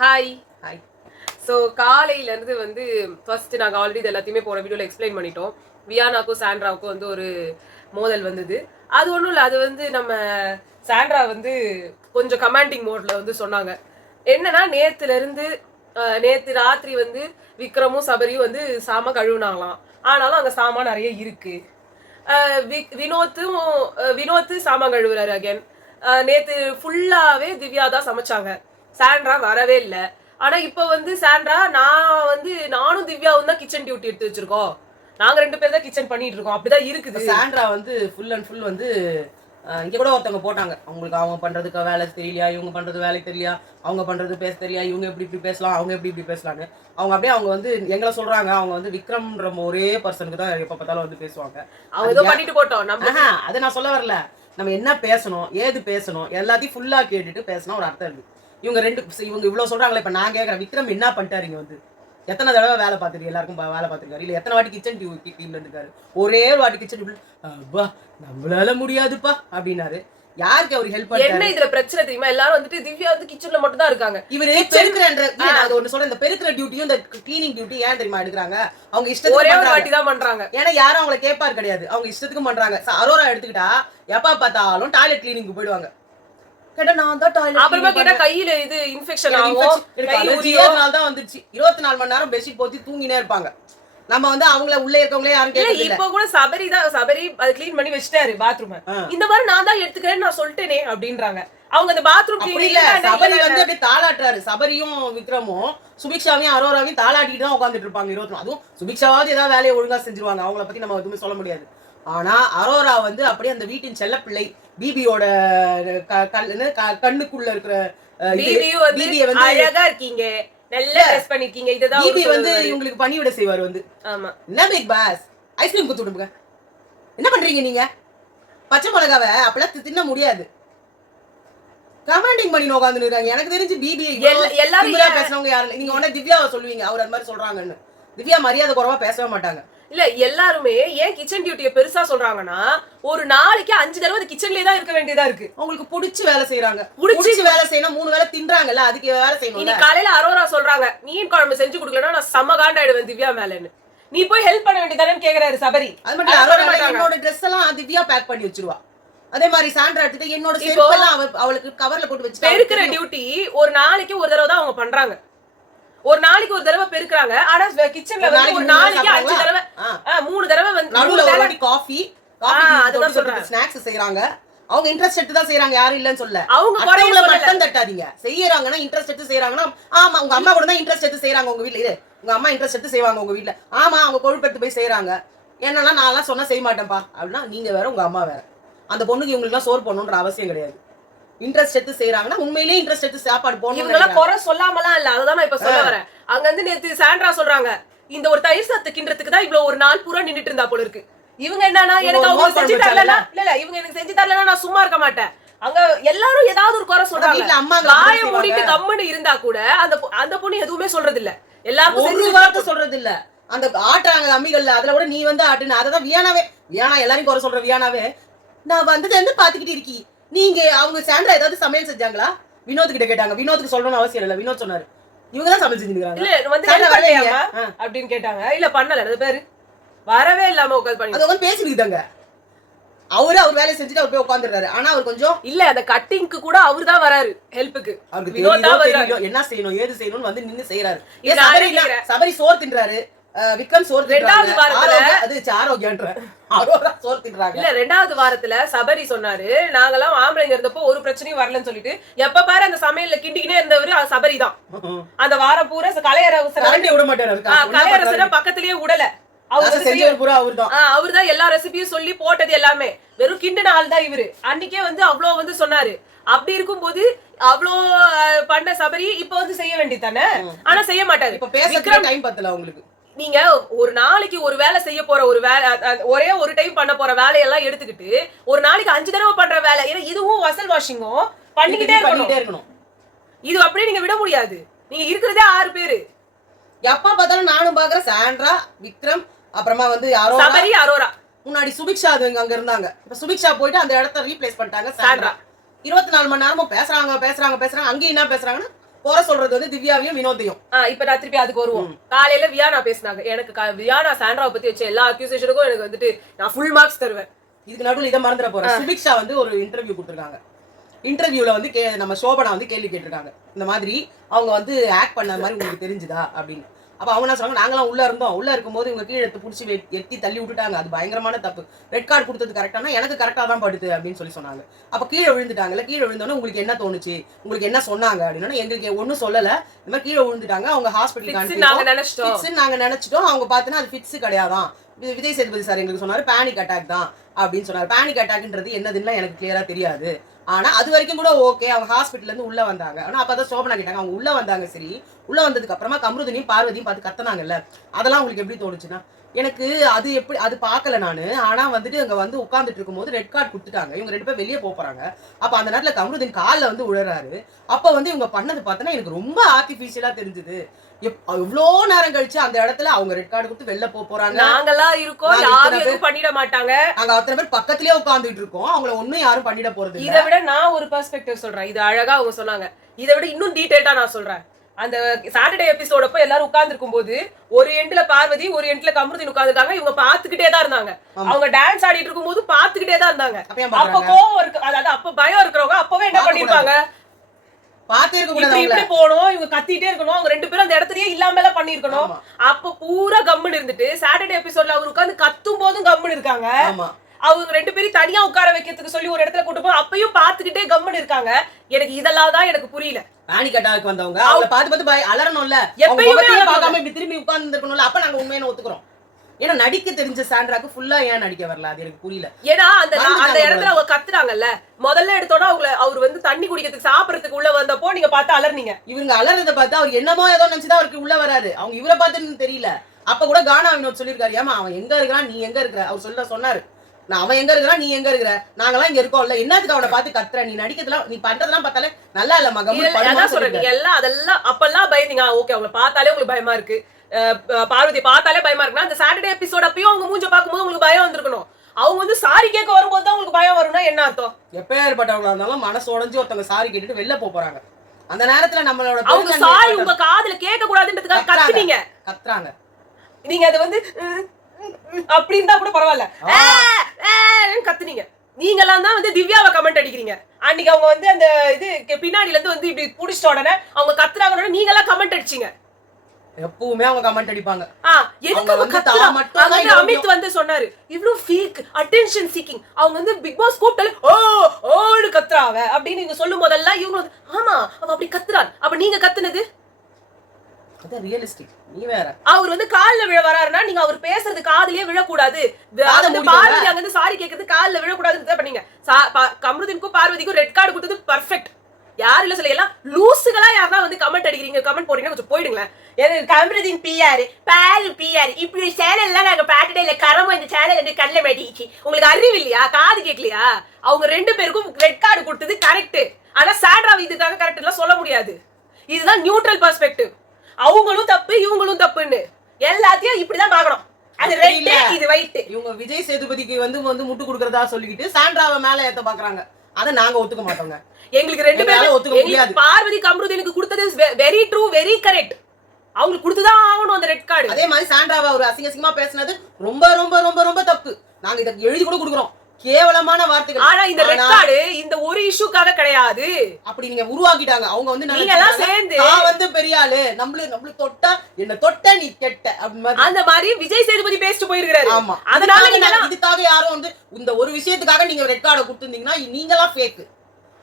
Hi. Hi. So காலையிலேருந்து வந்து first நாங்கள் ஆல்ரெடி இது எல்லாத்தையுமே போன வீடியோவில் எக்ஸ்பிளைன் பண்ணிட்டோம். வியானாக்கும் சாண்ட்ராவுக்கும் வந்து ஒரு மோதல் வந்தது. அது ஒன்றும் இல்லை, அது வந்து நம்ம சாண்ட்ரா வந்து கொஞ்சம் கமாண்டிங் மோடில் வந்து சொன்னாங்க. என்னன்னா நேற்று ராத்திரி வந்து விக்ரமும் சபரியும் வந்து சாமா கழுவுனாங்களாம். ஆனாலும் அங்கே சாமா நிறைய இருக்கு. வினோத்து சாமான் கழுவுறாரு அகேன். நேற்று ஃபுல்லாகவே திவ்யா தான் சமைச்சாங்க, சாண்ட்ரா வரவே இல்லை. ஆனா இப்ப வந்து சாண்ட்ரா நானும் திவ்யாவும் தான் கிச்சன் டியூட்டி எடுத்து வச்சிருக்கோம், நாங்க 2 பேர் தான் கிச்சன் பண்ணிட்டு இருக்கோம், அப்படிதான் இருக்குது. சாண்ட்ரா வந்து ஃபுல் அண்ட் ஃபுல் வந்து இங்க கூட ஒருத்தவங்க போட்டாங்க, அவங்களுக்கு அவங்க பண்றதுக்கு வேலை தெரியலையா, இவங்க பண்றது வேலை தெரியலையா, அவங்க பண்றது பேச தெரியலையா, இவங்க எப்படி பேசலாம், அவங்க எப்படி பேசலான்னு அவங்க வந்து எங்களை சொல்றாங்க. அவங்க வந்து விக்ரம்ன்ற ஒரே பர்சனுக்கு தான் எப்ப பார்த்தாலும் வந்து பேசுவாங்க. அவங்க ஏதோ பண்ணிட்டு போட்டோம் நம்ம. அதை நான் சொல்ல வரல, நம்ம என்ன பேசணும் ஏது பேசணும் எல்லாத்தையும் ஃபுல்லா கேட்டுட்டு பேசணும் ஒரு அர்த்தம் இருக்கு. இவங்க இவ்வளவு சொல்றாங்களே. இப்ப நான் கேட்கறேன், விக்ரம் என்ன பண்ணிட்டாரு இங்க வந்து? எத்தனை தடவை வேலை பார்த்துருக்கு, எல்லாருக்கும் வேலை பார்த்துருக்காரு, இல்ல எத்தனை வாட்டி கிச்சன் டீம்ல இருக்காரு? ஒரே ஒரு வாட்டி கிச்சன் நம்மளால முடியாதுப்பா அப்படின்னாரு. யாருக்கு அவர் ஹெல்ப் பண்ணாரு? என்ன இதுல பிரச்சனை தெரியுமா? எல்லாரும் வந்துட்டு திவ்யா வந்து கிச்சன்ல மட்டும் தான் இருக்காங்க. இவரே பெருக்குறன்ற ஒன்னு சொல்றேன், இந்த பெருக்குற டியூட்டியும் இந்த கிளீனிங் டியூட்டி ஏன் தெரியுமா எடுக்கிறாங்க? அவங்க இஷ்டத்துக்கு ஒரே ஒரு வாட்டி தான் பண்றாங்க. ஏன்னா யாரும் அவங்களை கேட்பார் கிடையாது, அவங்க இஷ்டத்துக்கு பண்றாங்க. அரோரா எடுத்துக்கிட்டா எப்ப பார்த்தாலும் டாய்லெட் கிளீனிங்க்கு போயிடுவாங்க. கையில இது இன்ஃபெக்ஷன் ஆகும், 24 மணி நேரம் பெட்ஷீட் போத்தி தூங்கினே இருப்பாங்க. நம்ம வந்து அவங்கள உள்ள இருக்கவங்களே யாரும் கேட்கல. இப்ப கூட சபரி அது க்ளீன் பண்ணி வச்சிட்டாரு பாத்ரூம். இந்த மாதிரி நான் தான் எடுத்துக்கிறேன்னு நான் சொல்லிட்டேனே அப்படின்றாங்க. அவங்க அந்த பாத்ரூம் இல்ல, சபரி வந்து அப்படியே தாளாட்டுறாரு. சபரியும் விக்ரமும் சுபிக்ஷாவையும் அரோராவையும் தாளாட்டிட்டு தான் உட்காந்துட்டு இருப்பாங்க 24. அதுவும் சுபிக்ஷாவது ஏதாவது வேலையை ஒழுங்கா செஞ்சிருவாங்க, அவங்கள பத்தி நம்ம எதுவுமே சொல்ல முடியாது. ஆனா அரோரா வந்து அப்படியே அந்த வீட்டின் செல்ல பிள்ளை பிபியோட கண்ணுக்குள்ள இருக்கிற அழகா இருக்கீங்க, நல்லா ட்ரெஸ் பண்ணிருக்கீங்க, இதுதான் பிபி வந்து இவங்களுக்கு பண்ணி விட செய்வார் வந்து. ஆமா, என்ன பிக் பாஸ் ஐஸ்கிரீம் குத்து விடுங்க, என்ன பண்றீங்க நீங்க? பச்சை மிளகாவை அப்பெல்லாம் தின்ன முடியாது, கமாண்டிங் பண்ணி உட்காந்துருக்காங்க. எனக்கு தெரிஞ்சு பிபி எல்லாரும் பேசுறவங்க யாரு? நீங்க உடனே திவ்யாவை சொல்லுவீங்க, அவர் அது மாதிரி சொல்றாங்கன்னு. திவ்யா மரியாதை குறைவா பேசவே மாட்டாங்க. இல்ல, எல்லாருமே ஏன் கிச்சன் டியூட்டியை பெருசா சொல்றாங்கன்னா, ஒரு நாளைக்கு 5 தடவை கிச்சன்லயே தான் இருக்க வேண்டியதா இருக்கு. உங்களுக்கு பிடிச்சி வேலை செய்யறாங்க, பிடிச்சி வேலை செய்யணும். 3 வேளை தின்றாங்கல்ல, அதுக்கு வேலை செய்யணும். இன்னைக்கு காலையில அரோரா சொல்றாங்க, மீன் குழம்பு செஞ்சு கொடுக்கலன்னா நான் செம்ம காண்டாயிடுவேன் திவ்யா மேலன்னு. நீ போய் ஹெல்ப் பண்ண வேண்டியதானு கேக்குறாரு சபரி. அது மட்டும் அரோரா என்னோட ட்ரெஸ் எல்லாம் திவ்யா பேக் பண்ணி வச்சிருவா. அதே மாதிரி சாண்ட்ரா எடுத்துட்டு என்னோட செருப்பெல்லாம் அவளுக்கு கவர்ல போட்டு வச்சு பெருக்கிற டியூட்டி ஒரு நாளைக்கு ஒரு தடவை தான் அவங்க பண்றாங்க. ஒரு நாளைக்கு ஒரு தடவை பெருக்குறாங்க. ஆனா கிச்சன்ல வந்து ஒரு நாளைக்கு 5 தடவை 3 தடவை வந்து நடுவுல ஒரு வாட்டி காஃபி அதுதான் சொல்றேன், ஸ்நாக்ஸ் செய்றாங்க. அவங்க இன்ட்ரெஸ்ட் எடுத்து தான் செய்றாங்க, யாரும் இல்லன்னு சொல்ல. அவங்க குறைய மட்டும் தட்டாதீங்க. செய்யறாங்கன்னா இன்ட்ரெஸ்ட் எடுத்து செய்றாங்கன்னா, ஆமா உங்க அம்மா கூட தான் இன்ட்ரெஸ்ட் எடுத்து செய்றாங்க உங்க வீட்ல. உங்க அம்மா இன்ட்ரெஸ்ட் எடுத்து செய்வாங்க உங்க வீட்ல. ஆமா அவங்க கொழுப்பெடுத்து போய் செய்றாங்க. என்னன்னா நான்லாம் சொன்னா செய்ய மாட்டேன்ப்பா அப்படின்னா நீங்க வேற உங்க அம்மா வேற. அந்த பொண்ணுக்கு இவங்களுக்கு எல்லாம் சோறு போடணும்ன்ற அவசியம் கிடையாது. இன்ட்ரெஸ்ட் எடுத்து செய்யறாங்கன்னா உண்மையிலேயே இன்ட்ரெஸ்ட் எடுத்து சாப்பாடு போடணும். இவங்கெல்லாம் குறை சொல்லாமலாம் இல்ல, அதுதான் நான் இப்ப சொல்ல வரேன். அங்க வந்து நேத்து சாண்ட்ரா சொல்றாங்க, இந்த ஒரு தயிர் சாத்து கிண்டறதுக்கு தான் இவ்வளவு ஒரு நாள் பூரா நின்னுட்டு இருந்தா போல இருக்கு. இவங்க என்னன்னா, எனக்கு அவங்க செஞ்சு தரலனா இல்ல இவங்க எனக்கு செஞ்சு தரலனா நான் சும்மா இருக்க மாட்டேன். அங்க எல்லாரும் ஏதாவது ஒரு குறை சொல்றாங்க. வாயை மூடிட்டு கம்முன்னு இருந்தா கூட அந்த பொண்ணு எதுவுமே சொல்றது இல்ல, எல்லாரும் ஒரு வார்த்தை சொல்றது இல்ல. அந்த ஆட்டுறாங்க அம்மிகள்ல, அதுல கூட நீ வந்து ஆட்டுன. அததான் வியானா எல்லாரும் குறை சொல்ற வியானாவே நான் வந்தது வந்து பாத்துக்கிட்டு இருக்கி. நீங்க அவங்க சாண்ட்ரா ஏதாவது சமையல் செஞ்சாங்களா? வினோத் கிட்ட கேட்டாங்க. வினோத்துக்கு சொல்லணும்னு அவசியம் இல்ல, வினோத் சொன்னாரு இவங்க தான் சமையல் செஞ்சுக்கிறாங்க. இல்ல வந்து அப்படின்னு கேட்டாங்க. இல்ல பண்ணல, அது பேரு வரவே இல்லாம உட்கார்ந்து பண்ணி அது பேசிக்கிட்டாங்க. அவர் வேலையை செஞ்சுட்டு அவர் போய் உட்காந்துறாரு. ஆனா அவர் கொஞ்சம் இல்ல, அந்த கட்டிங்க்கு கூட அவர் தான் வராரு ஹெல்ப்புக்கு. என்ன செய்யணும் ஏது செய்யணும்னு வந்து நின்னு செய்யறாரு. சபரி சோறு தின்றாரு, விக்ரம் சோறு தின்றாரு. அது ஆரோக்கியன்ற அரோரா சோறு தின்றாங்க. இல்ல 2வது வாரத்துல சபரி சொன்னாரு, நாங்கெல்லாம் ஆம்பளைங்க இருந்தப்போ ஒரு பிரச்சனையும் வரலன்னு சொல்லிட்டு. எப்ப பாரு அந்த சமையல்ல கிண்டிக்கினே இருந்தவரு சபரி தான். அந்த வாரம் பூரா கலையரசனை விட மாட்டாரு, கலையரசனை பக்கத்திலேயே விடல. அவர்தான் எல்லா ரெசிபியும் சொல்லி போட்டது எல்லாமே. வெறும் கிண்டின ஆள் தான் இவரு. அன்னைக்கே வந்து அவ்வளவு வந்து சொன்னாரு. அப்படி இருக்கும் போது அவ்வளோ பண்ண சபரி இப்ப வந்து செய்ய வேண்டியதானே, ஆனா செய்ய மாட்டாரு. இப்ப பேசுற டைம் பத்தல உங்களுக்கு. நீங்க ஒரு நாளைக்கு ஒரு வேலை செய்ய போற ஒரு வேலை, ஒரே ஒரு டைம் பண்ண போற வேலையெல்லாம் எடுத்துக்கிட்டு ஒரு நாளைக்கு 5 தடவை பண்ற வேலை, ஏன்னா இதுவும் வசல் வாஷிங்கும் பண்ணிக்கிட்டே இருக்கணும். இது அப்படியே நீங்க விட முடியாது. நீங்க இருக்கிறதே 6 பேரு. எப்ப பார்த்தாலும் நானும் பாக்குறேன் சாண்ட்ரா, விக்ரம், அப்புறமா வந்து சபரி, அரோரா. முன்னாடி சுபிக்ஷா அங்க இருந்தாங்க. இப்ப சுபிக்ஷா போயிட்டு அந்த இடத்த ரீப்ளேஸ் பண்ணிட்டாங்க சாண்ட்ரா. 24 மணி நேரமும் பேசுறாங்க. அங்கேயும் என்ன பேசுறாங்கன்னா குறை சொல்றது வந்து திவ்யாவையும் வினோத்தையும். இப்ப நான் திருப்பி அதுக்கு வருவோம். காலையில வியானா பேசினாங்க. எனக்கு வியானா சாண்ட்ராவை பத்தி வச்ச எல்லா அக்யூசேஷனுக்கும் எனக்கு வந்துட்டு நான் ஃபுல் மார்க்ஸ் தருவேன். இதுக்கு நடுவில் இதை மறந்துட போறேன். சுபிக்ஷா வந்து ஒரு இன்டர்வியூ கொடுத்துருக்காங்க. இன்டர்வியூல வந்து நம்ம சோபனா வந்து கேள்வி கேட்டிருக்காங்க. இந்த மாதிரி அவங்க வந்து ஆக்ட் பண்ண மாதிரி உங்களுக்கு தெரிஞ்சுதா அப்படின்னு. அப்ப அவங்க என்ன சொல்றாங்க, நாங்களாம் உள்ள இருந்தோம், உள்ள இருக்கும்போது இவங்க கீழே எடுத்து பிடிச்சி எத்தி தள்ளி விட்டுட்டாங்க, அது பயங்கரமான தப்பு, ரெட் கார்டு கொடுத்தது கரெக்டானா எனக்கு கரெக்டா தான் படுது அப்படின்னு சொன்னாங்க. அப்ப கீழே விழுந்துட்டாங்கல்ல, கீழே விழுந்தோன்னே உங்களுக்கு என்ன தோணுச்சு, உங்களுக்கு என்ன சொன்னாங்க அப்படின்னா எங்களுக்கு ஒன்றும் சொல்லல, இந்த மாதிரி கீழே விழுந்துட்டாங்க, அவங்க ஹாஸ்பிட்டலுக்கு நாங்க நினைச்சிட்டோம், அவங்க பார்த்தீங்கன்னா அது ஃபிட்ஸ் கிடையாதான், விஜய் சேதுபதி சார் எங்களுக்கு சொன்னாரு பேனிக் அட்டாக் தான் அப்படின்னு சொன்னாரு. பேனிக் அட்டாக்ன்றது என்னதுன்னா எனக்கு கிளியரா தெரியாது. ஆனா அது வரைக்கும் கூட ஓகே, அவங்க ஹாஸ்பிட்டல்ல இருந்து உள்ள வந்தாங்க. ஆனா அப்பதான் சோபனா கேட்டாங்க, அவங்க உள்ள வந்தாங்க, சரி உள்ள வந்ததுக்கு அப்புறமா கம்ருதினியும் பார்வதியும் பார்த்து கத்துனாங்கல்ல, அதெல்லாம் உங்களுக்கு எப்படி தோணுச்சுன்னா எனக்கு அது எப்படி அது பார்க்கல நானு. ஆனா வந்துட்டு அங்க வந்து உட்கார்ந்துட்டு இருக்கும்போது ரெட் கார்டு கொடுத்துட்டாங்க, இவங்க 2 பேர் வெளியே போறாங்க. அப்ப அந்த நேரத்துல கம்ருதின் காலில் வந்து உழறாரு. அப்ப வந்து இவங்க பண்ணது பார்த்தனா எனக்கு ரொம்ப ஆர்டிபிஷியலா தெரிஞ்சது. எவ்வளோ நேரம் கழிச்சு அந்த இடத்துல அவங்க ரெட் கார்டு கொடுத்து வெளில போறாங்க. நாங்கெல்லாம் இருக்கோம், யாரும் எதுவும் பண்ணிட மாட்டாங்க. நாங்க அத்தனை பேர் பக்கத்துலயே உட்கார்ந்துட்டு இருக்கோம், அவங்கள ஒண்ணும் யாரும் பண்ணிட போறது இல்ல. இதை விட நான் ஒரு பெர்ஸ்பெக்டிவ் சொல்றேன், இது அழகா அவங்க சொன்னாங்க. இதை விட இன்னும் டீடைலா நான் சொல்றேன். அந்த சாட்டர்டே எபிசோட போய் எல்லாரும் உட்கார்ந்து இருக்கும் போது ஒரு எண்ட்ல பார்வதி ஒரு எண்ட்ல கம்ருதீன் உட்கார்ந்துருக்காங்க. இவங்க பாத்துக்கிட்டே தான் இருந்தாங்க. அவங்க டான்ஸ் ஆடிட்டு இருக்கும் போது பாத்துக்கிட்டே தான் இருந்தாங்க. அப்ப கோவம் இருக்கு, அதாவது அப்ப பயம் இருக்கிறவங்க அப்பவே என்ன பண்ணிருப்பாங்க, இப்படி போனோம், இவங்க கத்திட்டே இருக்கணும், அவங்க 2 பேரும் அந்த இடத்துலயே இல்லாம எல்லாம் பண்ணிருக்கணும். அப்ப பூரா கம்முன்னு இருந்துட்டு சாட்டர்டே எபிசோட்ல அவர் உட்கார்ந்து கத்தும் போதும் கம்முன்னு இருக்காங்க. அவங்க 2 பேரும் தனியா உட்கார வைக்கிறதுக்கு சொல்லி ஒரு இடத்துல கூட்டு போய் அப்பயும் பாத்துக்கிட்டே கம்முன்னு இருக்காங்க. எனக்கு இதெல்லாம் தான் எனக்கு புரியல. பேனிக் அட்டாக் வந்தவங்க அவங்கள பார்த்து அலறணும்ல, எப்பயுமே பார்க்காம இப்படி திரும்பி உட்கார்ந்து இருக்கணும்ல. அப்ப நாங்க உண்மையான ஒத்துக்கிறோம். ஏன்னா நடிக்க தெரிஞ்ச சாண்ட்ராக்கு ஃபுல்லா ஏன் நடிக்க வரல அது எனக்கு புரியல. ஏன்னா அந்த இடத்துல அவங்க கத்துறாங்கல்ல, முதல்ல எடுத்தோட அவர் வந்து தண்ணி குடிக்கிறதுக்கு சாப்பிடறதுக்கு உள்ள வந்தப்போ நீங்க பார்த்து அலர்னீங்க. இவங்க அலறத பார்த்து அவர் என்னமோ ஏதோ நினைச்சுதான் அவருக்கு உள்ள வராரு, அவங்க இவரை பார்த்துன்னு தெரியல. அப்ப கூட கானா வினோத் சொல்லியிருக்காரு, ஏமா அவன் எங்க இருக்கிறான் நீ எங்க இருக்கிற, அவர் சொன்னாரு, நான் அவன் எங்க இருக்கிறான் நீ எங்க இருக்கிற, நாங்கெல்லாம் இங்க இருக்கோம்ல, என்னத்துக்கு அவனை பார்த்து கத்துற, நீ நடிக்கிறதுலாம் நீ பண்றதெல்லாம் பார்த்தாலே நல்லா இல்ல மகன் சொல்றீங்க எல்லாம். அதெல்லாம் அப்பெல்லாம் பயந்தீங்க, ஓகே அவங்களை பார்த்தாலே உங்களுக்கு பயமா இருக்கு, பார்வதி பார்த்தாலே பயமா இருக்குன்னா அந்த சாட்டர்டே எபிசோட் அப்பயும் அவங்க மூஞ்ச பார்க்கும்போது உங்களுக்கு பயம் வந்திருக்கணும். அவங்க வந்து சாரி கேட்க வரும்போது தான் உங்களுக்கு பயம் வரும்னா என்ன அர்த்தம்? எப்பேற்பட்டவங்களா இருந்தாலும் மனசு உடைஞ்சு ஒருத்தவங்க சாரி கேட்டுட்டு வெளில போறாங்க. அந்த நேரத்துல நம்மளோட அவங்க சாரி உங்க காதுல கேட்க கூடாதுன்றதுக்காக கத்துறாங்க. நீங்க அது வந்து அப்படி இருந்தா கூட பரவாயில்ல, கத்துனீங்க. நீங்க எல்லாம் தான் வந்து திவ்யாவை கமெண்ட் அடிக்கிறீங்க. அன்னைக்கு அவங்க வந்து அந்த இது பின்னாடில இருந்து வந்து இப்படி புடிச்சிட்ட உடனே அவங்க கத்துறாங்க, நீங்க எல்லாம் கமெண்ட் அடிச்சீங்க. எப்பவுமே அவங்க கமெண்ட் அடிப்பாங்க. அமித் வந்து சொன்னாரு இவ்ளோ ஃபேக் அட்டென்ஷன் சீக்கிங், அவங்க வந்து பிக் பாஸ் கூப்பிட்டாலே ஓடு கத்துறாவ அப்படின்னு நீங்க சொல்லும் போதெல்லாம் இவங்க வந்து ஆமா அவ அப்படி கத்துறான். அப்ப நீங்க கத்துனது அது ரியலிஸ்டிக். நீ வேற அவர் வந்து கால்ல விழ வராருன்னா நீங்க அவர் பேசுறது காதுலயே விழக்கூடாது, பார்வதி அங்க இருந்து சாரி கேக்குறது கால்ல விழக்கூடாதுன்னு பண்ணீங்க. கம்ருதீனுக்கும் பார்வதிக்கும் ரெட் கார்டு கொடுத்தது பர்ஃபெக்ட். யாரு இல்ல சொல்ல, எல்லாம் லூசுகளா யாரா வந்து கமெண்ட் அடிக்கிறீங்க, கமெண்ட் போடுறீங்க, கொஞ்சம் போயிடுங்களேன். கம்ருதீன் பிஆர் பாரு பிஆர் இப்படி சேனல் எல்லாம் நாங்க பாத்துட்டே இல்ல, கரமா இந்த சேனல் வந்து கல்ல மாட்டிச்சு. உங்களுக்கு அறிவு இல்லையா, காது கேட்கலையா? அவங்க 2 பேருக்கும் ரெட் கார்டு கொடுத்தது கரெக்ட். ஆனா சாண்ட்ரா இதுக்காக கரெக்ட் எல்லாம் சொல்ல முடியாது. இதுதான் நியூட்ரல் பெர்ஸ்பெக்டிவ். அவங்களும் தப்பு இவங்களும் தப்புன்னு எல்லாத்தையும் இப்படிதான் பாக்கணும். அது ரெட் இது ஒயிட். இவங்க விஜய் சேதுபதிக்கு வந்து முட்டு கொடுக்கறதா சொல்லிக்கிட்டு சாண்ட்ராவை மேல ஏத்த பாக்குறாங்க. அத நாங்க ஒத்துக்க மாட்டோங்க. எங்களுக்கு 2 பேரும் ஒத்துக்க முடியாது. பார்வதி கம்ருதீனுக்கு கொடுத்தது வெரி ட்ரூ வெரி கரெக்ட். அவங்களுக்கு கொடுத்துதான் ஆகணும் அந்த ரெட் கார்டு. அதே மாதிரி சாண்ட்ராவை ஒரு அசிங்கமா பேசினது ரொம்ப ரொம்ப ரொம்ப ரொம்ப தப்பு. நாங்க இத எழுதி கூட கொடுக்குறோம். கேவலமான வார்த்தைகள். ஆனா இந்த ரெட் கார்டு இந்த ஒரு இஷ்யூக்காக கிடையாது. அப்படி நீங்க உருவாக்கிட்டாங்க. அவங்க வந்து நீங்க எல்லாம் சேர்ந்து நான் வந்து பெரிய ஆளு, நம்மள தொட்டா என்ன தொட்ட நீ கெட்ட அந்த மாதிரி விஜய் சேதுபதி பேசிட்டு போயிருக்காரு. ஆமா, அதனால நீங்க இதுக்காக யாரும் வந்து இந்த ஒரு விஷயத்துக்காக நீங்க ரெட் கார்டை கொடுத்திருந்தீங்கன்னா நீங்கலாம் ஃபேக்.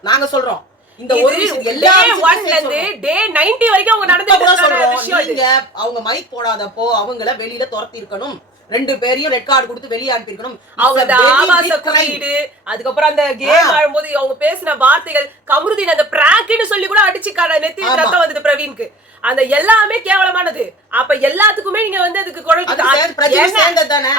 நாங்க சொல்றோம் இந்த ஒரு விஷயம் எல்லா 1 ல இருந்து டே 90 வரைக்கும் அவங்க நடந்துட்டு விஷயம். நீங்க அவங்க மைக் போடாதப்போ அவங்கள வெளியில துரத்தி இருக்கணும். 2 பேரையும் ரெட் கார்டு கொடுத்து வெளியே அனுப்பி இருக்கணும். அவங்க ஆபாச குறியீடு, அதுக்கப்புறம் அந்த கேம் ஆடும்போது அவங்க பேசின வார்த்தைகள், கம்ருதீன் அந்த பிராங்க்னு சொல்லி கூட அடிச்சுக்கார நெத்தி ரத்தம் வந்தது பிரவீனுக்கு, அந்த எல்லாமே கேவலமானது. அப்ப எல்லாத்துக்குமே நீங்க வந்து அதுக்கு குரல்.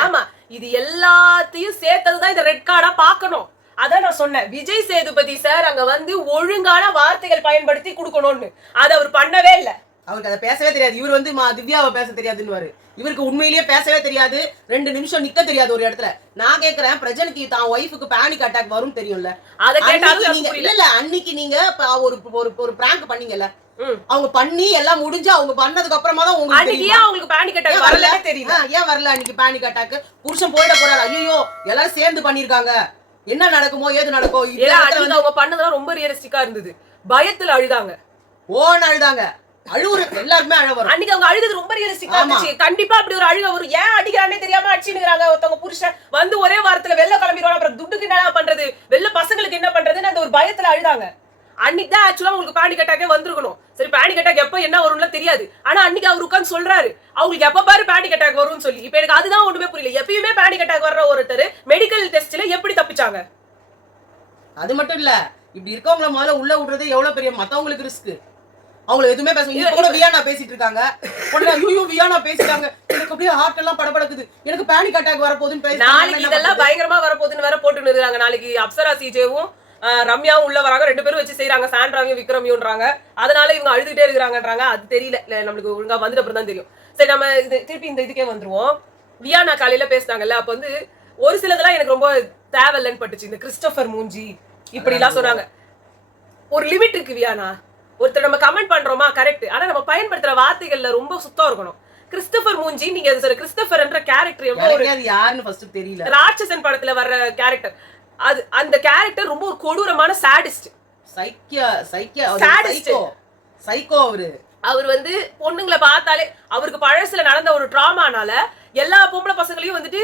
ஆமா, இது எல்லாத்தையும் சேர்த்ததுதான் இந்த ரெட் கார்டா பாக்கணும். அதான் நான் சொன்னேன், விஜய் சேதுபதி சார் அங்க வந்து ஒழுங்கான வார்த்தைகள் பயன்படுத்தி கொடுக்கணும்னு. அது அவர் பண்ணவே இல்லை. அவருக்கு அதை பேசவே தெரியாது. இவர் வந்து திவ்யாவை பேச தெரியாதுன்னு, இவருக்கு உண்மையிலேயே பேசவே தெரியாது. 2 நிமிஷம் நிக்க தெரியாது ஒரு இடத்துல. நான் கேக்குறேன், பிரஜனுக்கு தான் ஒய்ஃபுக்கு பேனிக் அட்டாக் வரும் தெரியும்ல, அத கேட்டாலும் இல்ல அன்னைக்கு நீங்க ஒரு பிராங்க் பண்ணீங்கல்ல, அவங்க பண்ணி எல்லாம் முடிஞ்சு அவங்க பண்ணதுக்கு அப்புறமா தான் உங்களுக்கு அன்னைக்கு ஏன் அவங்களுக்கு பேனிக் அட்டாக் வரலனே தெரியல. ஏன் வரல அன்னைக்கு பேனிக் அட்டாக்? புருஷன் போயிட போறாரு, ஐயோ எல்லாரும் சேர்ந்து பண்ணிருக்காங்க, என்ன நடக்குமோ ஏது நடக்கோ. அன்னைக்கு அவங்க பண்ணதெல்லாம் ரொம்ப ரியலிஸ்டிக்கா இருந்தது. பயத்துல அழுதாங்க, ஓன்னு அழுதாங்க. அழுவுற எல்லாருமே அழ வரும். அன்னைக்கு அவங்க அழுது ரொம்ப ரியலிஸ்டிக்கா இருந்துச்சு. கண்டிப்பா அப்படி ஒரு அழுக வரும். ஏன் அடிக்கிறானே தெரியாம அடிச்சுனுறாங்க. ஒருத்தவங்க புருஷன் வந்து ஒரே வாரத்துல வெளில கிளம்பிடுவாங்க, அப்புறம் துட்டுக்கு என்ன பண்றது, வெளில பசங்களுக்கு என்ன பண்றதுன்னு அந்த ஒரு பயத்துல அழுதாங்க. அன்னைக்கு தான் ஆக்சுவலா உங்களுக்கு பேனிக் அட்டாக்கே வந்திருக்கணும். சரி, பேனிக் அட்டாக் எப்ப என்ன வரும்னு தெரியாது. ஆனா அன்னைக்கு அவர் உட்கார்ந்து சொல்றாரு அவங்களுக்கு எப்ப பாரு பேனிக் அட்டாக் வரும்னு சொல்லி. இப்ப எனக்கு அதுதான் ஒண்ணுமே புரியல. எப்பயுமே பேனிக் அட்டாக் வர்ற ஒருத்தர் மெடிக்கல் டெஸ்ட்ல எப்படி தப்பிச்சாங்க? அது மட்டும் இல்ல, இப்படி இருக்கவங்கள முதல்ல உள்ள விடுறது எவ்வளவு பெரிய மத்தவங்களுக்கு ரிஸ்க். அவங்கள எதுவுமே பேசுவாங்க. இப்ப கூட வியானா பேசிட்டு இருக்காங்க, உடனே ஐயோ வியானா பேசிட்டாங்க, எனக்கு அப்படியே ஹார்ட் எல்லாம் படபடக்குது, எனக்கு பேனிக் அட்டாக் வரப்போகுதுன்னு பேசி நாளைக்கு இதெல்லாம் பயங்கரமா வரப்போகுதுன்னு வேற போட்டுன்னு இருக்காங்க. நாளைக்கு அப்சரா சிஜேவும் ரம்யாவும் உள்ள வராங்க, 2 பேரும் வச்சு செய்யறாங்க, சாண்ட்ராவையும் விக்ரமியும்ன்றாங்க. அதனால இவங்க அழுதுகிட்டே இருக்கிறாங்கன்றாங்க. அது தெரியல, நம்மளுக்கு ஒழுங்கா வந்துட்டு அப்புறம் தான் தெரியும். சரி, நம்ம இது திருப்பி இந்த இதுக்கே வந்துருவோம். வியானா காலையில பேசினாங்கல்ல, அப்ப வந்து ஒரு சிலதெல்லாம் எனக்கு ரொம்ப தேவையில்லைன்னு பட்டுச்சு. இந்த கிறிஸ்டோபர் மூஞ்சி இப்படி எல்லாம் சொன்னாங்க. ஒரு லிமிட் இருக்கு வியானா. ஒருத்தர் நம்ம கமெண்ட் பண்றோமா கரெக்ட், ஆனா நம்ம பயன்படுத்துற வார்த்தைகள்ல ரொம்ப சுத்தம் இருக்கணும். கிறிஸ்டோபர் மூஞ்சி, நீங்க கிறிஸ்டோபர் என்ற கேரக்டர் எவ்வளவு யாருன்னு ஃபர்ஸ்ட் தெரியல. ராட்சசன் படத்துல வர்ற கேரக்டர், அது அந்த கேரக்டர் ரொம்ப ஒரு கொடூரமான சாடிஸ்ட், சைக்கோ. அவர் வந்து பொண்ணுங்களை பார்த்தாலே அவருக்கு பழசுல நடந்த ஒரு டிராமானால எல்லா பொம்பளை பசங்களையும் வந்துட்டு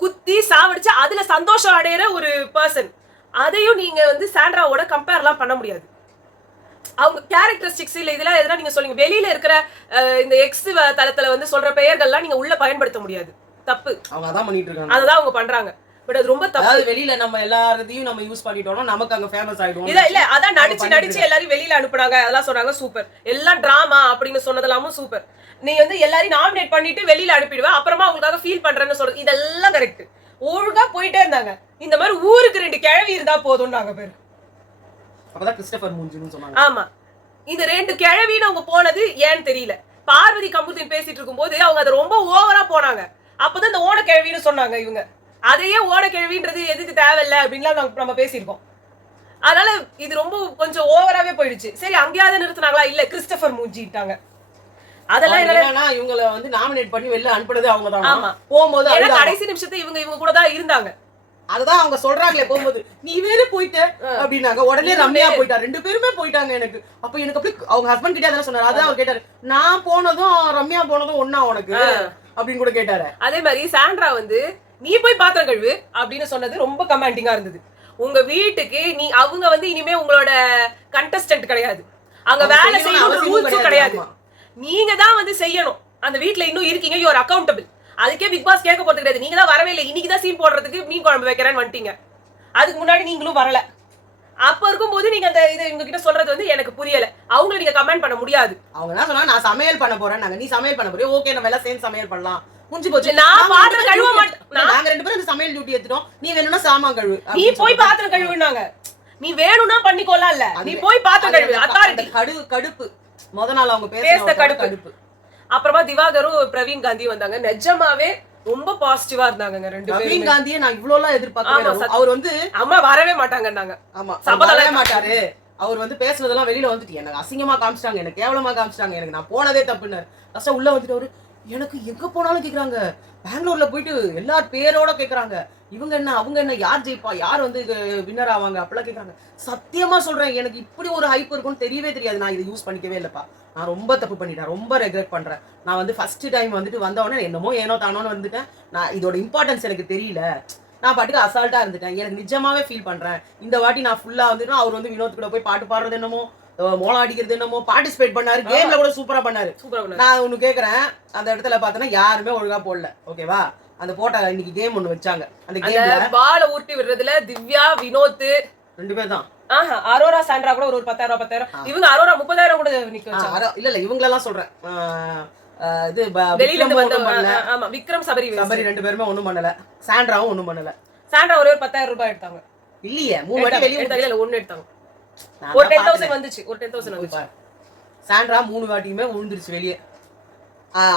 குத்தி சாவடிச்சு அதுல சந்தோஷம் அடையிற ஒரு பர்சன். அதையும் நீங்க வந்து சாண்ட்ராவோட கம்பேர்லாம் பண்ண முடியாது. அவங்க கேரக்டரிஸ்டிக்ஸ் இல்ல இதெல்லாம் எதனா நீங்க சொல்லுங்க. வெளியில இருக்கிற இந்த எக்ஸ் தளத்துல வந்து சொல்ற பெயர்கள்லாம் நீங்க உள்ள பயன்படுத்த முடியாது. தப்பு. அவங்க அதான் பண்ணிட்டு இருக்காங்க, அததான் அவங்க பண்றாங்க. பட் அது ரொம்ப தப்பு. வெளியில நம்ம எல்லாரையும் நம்ம யூஸ் பண்ணிட்டோம்னா நமக்கு அங்க ஃபேமஸ் ஆயிடும். இல்ல அதான் நடிச்சு எல்லாரையும் வெளியில அனுப்புனாங்க, அதெல்லாம் சொன்னாங்க சூப்பர். எல்லாம் டிராமா அப்படின்னு சொன்னதெல்லாமும் சூப்பர். நீ வந்து எல்லாரையும் நாமினேட் பண்ணிட்டு வெளியில அனுப்பிடுவ, அப்புறமா அவங்களுக்காக ஃபீல் பண்றேன்னு சொல்றது இதெல்லாம் கரெக்ட். ஒழுங்கா போயிட்டே இருந்தாங்க. இந்த மாதிரி ஊருக்கு 2 கிழவி இருந்தா போதும் நாங்க பேரு. அப்பதான் கிறிஸ்டோபர் மூஞ்சின்னு சொன்னாங்க. ஆமா, இந்த 2 கிழவின்னு அவங்க போனது ஏன்னு தெரியல. பார்வதி கம்புத்தின் பேசிட்டு இருக்கும்போது அவங்க அதை ரொம்ப ஓவரா போனாங்க. அப்பதான் இந்த ஓட கிழவின்னு சொன்னாங்க இவங்க. அதையே ஓட கிழவின்றது எதுக்கு தேவையில்ல அப்படின்லாம் நம்ம பேசியிருக்கோம். அதனால இது ரொம்ப கொஞ்சம் ஓவராவே போயிடுச்சு. சரி, அங்கேயாவது நிறுத்தினாங்களா? இல்ல, கிறிஸ்டோபர் மூஞ்சிட்டாங்க. அதெல்லாம் என்னன்னா இவங்கள வந்து நாமினேட் பண்ணி வெளில அனுப்புனது அவங்க தான். ஆமா, போகும்போது கடைசி நிமிஷத்துல இவங்க கூட தான் இருந்தாங்க. அதுதான் அவங்க சொல்றாங்களே போகும்போது, நீ வேற போயிட்ட அப்படின்னாங்க. உடனே ரம்யா போயிட்டா, 2 பேருமே போயிட்டாங்க. எனக்கு அப்ப எனக்கு அப்படி அவங்க ஹஸ்பண்ட் கிட்டே அதான் சொன்னாரு. அதான் அவர் கேட்டாரு, நான் போனதும் ரம்யா போனதும் ஒன்னா உனக்கு அப்படின்னு கூட கேட்டாரு. அதே மாதிரி சாண்ட்ரா வந்து நீ போய் பாத்திரம் கழுவு அப்படின்னு சொன்னது ரொம்ப கமெண்டிங்கா இருந்தது. உங்க வீட்டுக்கு அவங்க வந்து இனிமே உங்களோட கண்டஸ்டன்ட் கிடையாது, அங்க வேலை செய்யணும் ரூல்ஸும் கிடையாது, நீங்க தான் வந்து செய்யணும். அந்த வீட்டுல இன்னும் இருக்கீங்க, யூ ஆர் அக்கௌண்டபிள். அதுக்கே பிக் பாஸ் கேட்க போறது கிடையாது. நீங்க தான் வரவே இல்லை, இன்னைக்கு தான் சீன் போடுறதுக்கு மீன் குழம்பு வைக்கிறேன்னு வந்துட்டீங்க. அதுக்கு முன்னாடி நீங்களும் வரல. அப்ப இருக்கும்போது நீங்க அந்த இதை இவங்க கிட்ட சொல்றது வந்து எனக்கு புரியல. அவங்களை நீங்க கமெண்ட் பண்ண முடியாது. அவங்க என்ன சொன்னாங்க, நான் சமையல் பண்ண போறேன், நாங்க நீ சமையல் பண்ண போறே, ஓகே நம்ம எல்லாம் சேர்ந்து சமையல் பண்ணலாம், முடிஞ்சு போச்சு. நான் பாத்திரம் கழுவ மாட்டேன், நாங்க 2 பேரும் சமையல் டியூட்டி எடுத்துட்டோம், நீ வேணும்னா சாமான் கழுவு, நீ போய் பாத்திரம் கழுவுனாங்க. நீ வேணும்னா பண்ணிக்கோலாம் இல்ல, நீ போய் பாத்திரம் கழுவு. அத்தாரிட்டி கடுப்பு முத நாள் அவங்க பேச கடுப்பு. அப்புறமா திவாகரும் பிரவீன் காந்தி வந்தாங்க. நிஜமாவே ரொம்ப பாசிட்டிவா இருந்தாங்க 2 பேரும். பிரவீன் காந்தியை நான் இவ்ளோ எல்லாம் எதிர்பார்க்கல. அவர் வந்து அம்மா வரவே மாட்டாங்கன்னாங்க. ஆமா, வரவே மாட்டாரு. அவர் வந்து பேசுனதெல்லாம் வெளியில வந்துட்டு எனக்கு அசிங்கமா காமிச்சிட்டாங்க, எனக்கு கேவலமா காமிச்சிட்டாங்க, எனக்கு நான் போனதே தப்புன்னு ஃபர்ஸ்ட் உள்ள வந்துட்டு அவரு எனக்கு எங்க போனாலும் கேக்குறாங்க. பெங்களூர்ல போயிட்டு எல்லார் பேரோட கேக்குறாங்க, இவங்க என்ன அவங்க என்ன, யார் ஜெயிப்பா, யார் வந்து வின்னர் ஆவாங்க அப்படிலாம் கேக்குறாங்க. சத்தியமா சொல்றேன், எனக்கு இப்படி ஒரு ஹைப் இருக்கும்னு தெரியவே தெரியாது. நான் இதை யூஸ் பண்ணிக்கவே இல்லப்பா. நான் ரொம்ப தப்பு பண்ணிட்டேன், ரொம்ப ரெக்ரெட் பண்றேன். நான் வந்து ஃபர்ஸ்ட் டைம் வந்துட்டு வந்தவொடனே என்னமோ ஏனோ தானோன்னு வந்துட்டேன். நான் இதோட இம்பார்ட்டன்ஸ் எனக்கு தெரியல, நான் பாட்டுக்கு அசால்ட்டா இருந்துட்டேன். எனக்கு நிஜமாவே ஃபீல் பண்றேன். இந்த வாட்டி நான் ஃபுல்லா வந்துட்டு அவர் வந்து வினோத் கூட போய் பாட்டு பாடுறது என்னமோ, மோளம் அடிக்கிறது என்னமோ, பார்ட்டிசிபேட் பண்ணாரு, கேம்ல கூட சூப்பரா பண்ணாரு. நான் ஒண்ணு கேக்குறேன், அந்த இடத்துல பார்த்தனா யாருமே ஒழுங்கா போடல. ஓகேவா, அந்த போட்ட இன்னைக்கு கேம் ஒண்ணு வச்சாங்க. அந்த கேம்ல பால ஊட்டி விடுறதுல திவ்யா வினோத் 2 பேர் தான். அரோரா சாண்ட்ரா கூட ஒரு 10,000 இவங்க அரோரா 30,000 கூட நிக்க வச்சாங்க. இல்ல இவங்களெல்லாம் சொல்றேன். இது வெளியில இருந்து வந்த ஆமா விக்ரம் சபரி 2 பேருமே ஒண்ணும் பண்ணல. சாண்ட்ராவும் ஒண்ணும் பண்ணல. சாண்ட்ரா ஒரே 10,000 ரூபாய் எடுத்தாங்க. இல்லையே 3 வாட்டி வெளிய எடுத்தாங்க. இல்ல ஒன்னு எடுத்தாங்க. ஒரு 10,000 வந்துச்சு. ஒரு 10,000 வந்துச்சு. சாண்ட்ரா 3 வாட்டியுமே விழுந்துருச்சு வெளியே.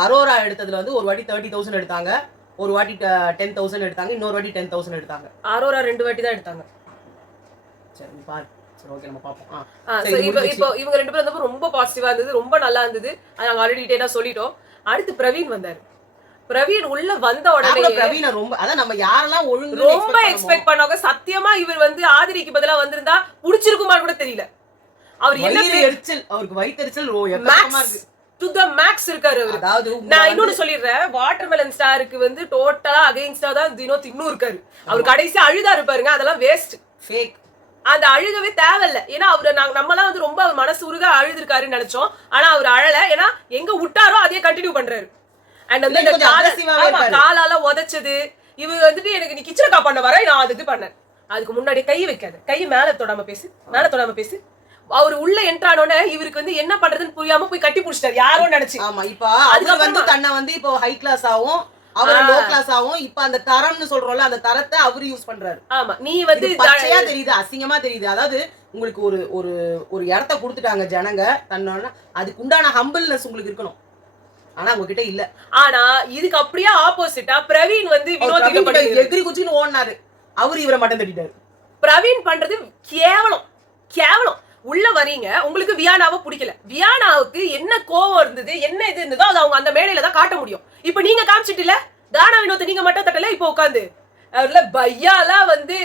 அரோரா எடுத்ததுல வந்து ஒரு வாட்டி 30,000 எடுத்தாங்க, ஒரு வாட்டி 10,000 எடுத்தாங்க, இன்னொரு வாட்டி 10,000 எடுத்தாங்க. அரோரா 2 வாட்டி தான் எடுத்தாங்க. சரி பாரு, சரி ஓகே நம்ம பாப்போம். So இப்போ இவங்க ரெண்டு பேரும் வந்தப்போ ரொம்ப பாசிட்டிவா இருந்தது, ரொம்ப நல்லா இருந்தது. அது நாங்க ஆல்ரெடி டீடைலா சொல்லிட்டோம். அடுத்து பிரவீன் வந்தாரு. பிரவீன் உள்ள வந்த உடனே பிரவீன ரொம்ப அதான் நம்ம யாரெல்லாம் ஒழுங்கு ரொம்ப எக்ஸ்பெக்ட் பண்ணவங்க. சத்தியமா இவர் வந்து ஆதிரிக்கு பதிலா வந்திருந்தா புடிச்சிருக்குமான்னு கூட தெரியல. அவர் என்ன எரிச்சல், அவருக்கு வயித்தெரிச்சல் எக்கச்சக்கமா இருக்கு. டு தி மேக்ஸ் இருக்காரு அவரு. அதாவது நான் இன்னொன்னு சொல்லிடுறேன், வாட்டர்மெலன் ஸ்டாருக்கு வந்து டோட்டலா அகைன்ஸ்டா தான் வினோத் இன்னும் இருக்காரு. அவர் கடைசியா அழுதாரு பாருங்க, அதெல்லாம் வேஸ்ட், ஃபேக். அந்த அழுகவே தேவையில்ல. ஏன்னா அவரு நம்மலாம் வந்து ரொம்ப அவர் மனசு உருக அழுதுருக்காருன்னு நினைச்சோம். ஆனா அவர் அழல, ஏன்னா எங்க விட்டாரோ அதே கண்டினியூ பண்றாரு. அண்ட் வந்து காலால உதைச்சது, இவங்க வந்துட்டு எனக்கு நீ கிச்சனக்கா பண்ண வர, நான் அது இது பண்ணேன். அதுக்கு முன்னாடி கை வைக்காத, கை மேல தொடாம பேசு, மேல தொடாம பேசு. அவரு உள்ள என்ட்ரானோட இவருக்கு வந்து என்ன பண்றதுன்னு புரியாம போய் கட்டி புடிச்சிட்டாரு யாரோ நினைச்சு. ஆமா, இப்ப அதுக்கு வந்து தன்னை வந்து இப்போ ஹை கிளாஸ் ஆகும், அவர் லோ கிளாஸ் ஆகும். இப்ப அந்த தரம்னு சொல்றோம்ல, அந்த தரத்தை அவரு யூஸ் பண்றாரு. ஆமா, நீ வந்து பச்சையா தெரியுது, அசிங்கமா தெரியுது. அதாவது உங்களுக்கு ஒரு ஒரு ஒரு இடத்த கொடுத்துட்டாங்க ஜனங்க, தன்னோட அதுக்கு உண்டான ஹம்பிள்னஸ் உங்களுக்கு இருக்கணும். ஆனா உங்ககிட்ட இல்ல. ஆனா இதுக்கு அப்படியே ஆப்போசிட்டா பிரவீன் வந்து வினோத் எகிரி குச்சின்னு ஓடினாரு, அவரு இவரை மட்டும் தட்டிட்டாரு. பிரவீன் பண்றது கேவலம், கேவலம். உள்ள வரீங்க, உங்களுக்கு வியானாவை பிடிக்கல, வியானாவுக்கு என்ன கோவம் இருந்தது, என்ன இது இருந்ததோ அது அவங்க அந்த மேடையில தான் காட்ட முடியும். இப்ப நீங்க காமிச்சிட்டுல கானா வினோத் நீங்க மட்டும் தட்டல. இப்ப உட்காந்து அவர்ல பையாலாம் வந்து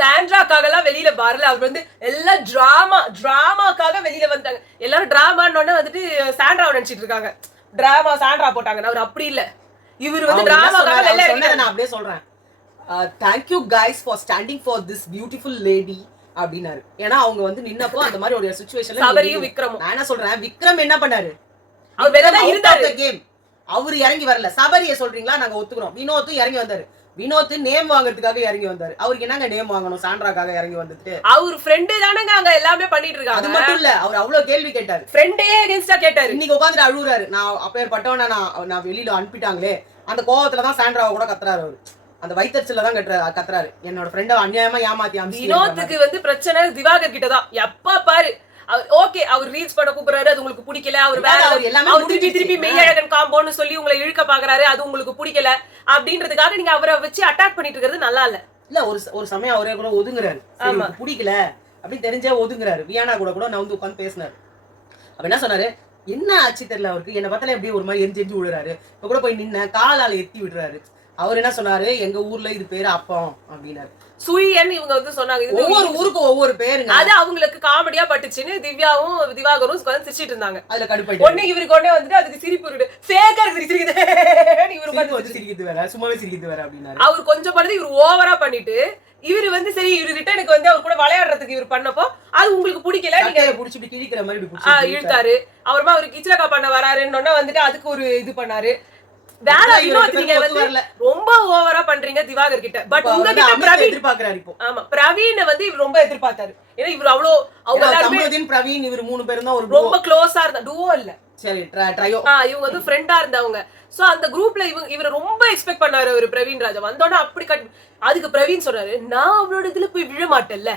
சாண்ட்ராக்காக எல்லாம் வெளியில வரல. அவர் வந்து எல்லாம் டிராமாக்காக வெளியில வந்தாங்க. எல்லாரும் டிராமான்னு வந்துட்டு சாண்ட்ராவை நினைச்சிட்டு இருக்காங்க. டிராமா சாண்ட்ரா போட்டாங்க, அவர் அப்படி இல்ல. இவர் வந்து டிராமாக்காக வெளியில இறங்கினாரு. நான் அப்படியே சொல்றேன், thank you guys for standing for this beautiful lady அப்படினாரு. ஏன்னா அவங்க வந்து நின்னப்போ அந்த மாதிரி ஒரு சிச்சுவேஷன்ல சபரியும் விக்ரமும். நான் என்ன சொல்றேன், விக்ரம் என்ன பண்ணாரு, அவர் வேறதா இருந்தாரு கேம், அவரு இறங்கி வரல. சபரியை சொல்றீங்களா, நாங்க ஒத்துக்கிறோம். வினோத்தும் இறங்கி வந்தாரு, வினோத் நேம் வாங்குறதுக்காக இறங்கி வந்தாரு. அவருக்கு என்னங்க நேம் வாங்கணும், சாண்ட்ராக்காக இறங்கி வந்துட்டு அவர் ஃப்ரெண்ட் தானங்க அங்க எல்லாமே பண்ணிட்டு இருக்காங்க. அது மட்டும் இல்ல, அவர் அவ்வளவு கேள்வி கேட்டாரு, ஃப்ரெண்டே அகைன்ஸ்டா கேட்டாரு. இன்னைக்கு உட்கார்ந்து அழுகுறாரு, நான் அப்பேற்பட்டவன நான் வெளியில அனுப்பிட்டாங்களே, அந்த கோவத்துல தான் சாண்ட்ராவை கூட கத்துறாரு. அவரு அந்த வயித்தறிச்சல தான் கத்துறாரு, என்னோட ஃப்ரெண்ட அநியாயமா ஏமாத்தி அனுப்பி. வினோத்துக்கு வந்து பிரச்சனை திவாகர் கிட்ட தான். எப்ப பாரு ஓகே, அவர் ரீல்ஸ் பண்ண கூப்பிடுறாரு, அது உங்களுக்கு பிடிக்கல. அவர் வேற அவர் திருப்பி மெய்யழகன் காம்போன்னு சொல்லி உங்களை இழுக்க பாக்குறாரு, அது உங்களுக்கு பிடிக்கல அப்படின்றதுக்காக நீங்க அவரை வச்சு அட்டாக் பண்ணிட்டு இருக்கிறது நல்லா இல்ல. இல்ல ஒரு சமயம் அவரே கூட ஒதுங்குறாரு, பிடிக்கல அப்படின்னு தெரிஞ்சே ஒதுங்குறாரு. வியானா கூட நான் வந்து உட்காந்து பேசினாரு. அப்ப என்ன சொன்னாரு, என்ன ஆச்சு தெரியல அவருக்கு, என்ன பார்த்தாலே அப்படியே ஒரு மாதிரி எரிஞ்சு விடுறாரு. இப்ப கூட போய் நின்ன காலால எத்தி விடுறாரு. அவர் என்ன சொன்னாரு, எங்க ஊர்ல இது பேரு அப்பம் அப்படின்னாரு. சுயன் இவங்க வந்து சொன்னாங்க, ஒவ்வொரு ஊருக்கும் ஒவ்வொரு பேருங்க. அது அவங்களுக்கு காமெடியா பட்டுச்சுன்னு திவ்யாவும் திவாகரும் உட்கார்ந்து சிரிச்சிட்டு இருந்தாங்க. அதுல கடுப்பாயிட்டு ஒண்ணு இவருக்கு ஒண்ணே வந்துட்டு அதுக்கு சிரிப்பு ஃபேக்கா சிரிக்குது, இவரு வந்து சிரிக்குது வேற, சும்மாவே சிரிக்குது வேற அப்படின்னாரு. அவர் கொஞ்சம் பண்ணது இவர் ஓவரா பண்ணிட்டு, இவரு வந்து சரி இவரு ரிட்டனுக்கு வந்து அவர் கூட விளையாடுறதுக்கு இவர் பண்ணப்போ அது உங்களுக்கு பிடிக்கல, நீங்க புடிச்சிட்டு கிழிக்கிற மாதிரி இழுத்தாரு. அப்புறமா அவரு கிச்சலக்கா பண்ண வராருன்னு வந்துட்டு அதுக்கு ஒரு இது பண்ணாரு. வேற வினோத் நீங்க வந்து ரொம்ப ஓவரா பண்றீங்க திவாகர் கிட்ட. பட் உங்ககிட்ட பிரவீன் எதிர்பார்க்கறாரு இப்போ. ஆமா, பிரவீன் வந்து இவர் ரொம்ப எதிர்பார்த்தாரு. ஏன்னா இவர் அவ்வளோ அவங்க எல்லாரும் பிரவீன் இவர் மூணு பேரும் தான் ஒரு ரொம்ப க்ளோஸா இருந்தா, டுவோ இல்ல, சரி ட்ரையோ. இவங்க வந்து ஃப்ரெண்டா இருந்தவங்க. சோ அந்த குரூப்ல இவரை ரொம்ப எக்ஸ்பெக்ட் பண்ணாரு அவர் பிரவீன் ராஜா. வந்தோட அப்படி அதுக்கு பிரவீன் சொன்னாரு, நான் அவளோட இதுல போய் விழ மாட்டேன்ல,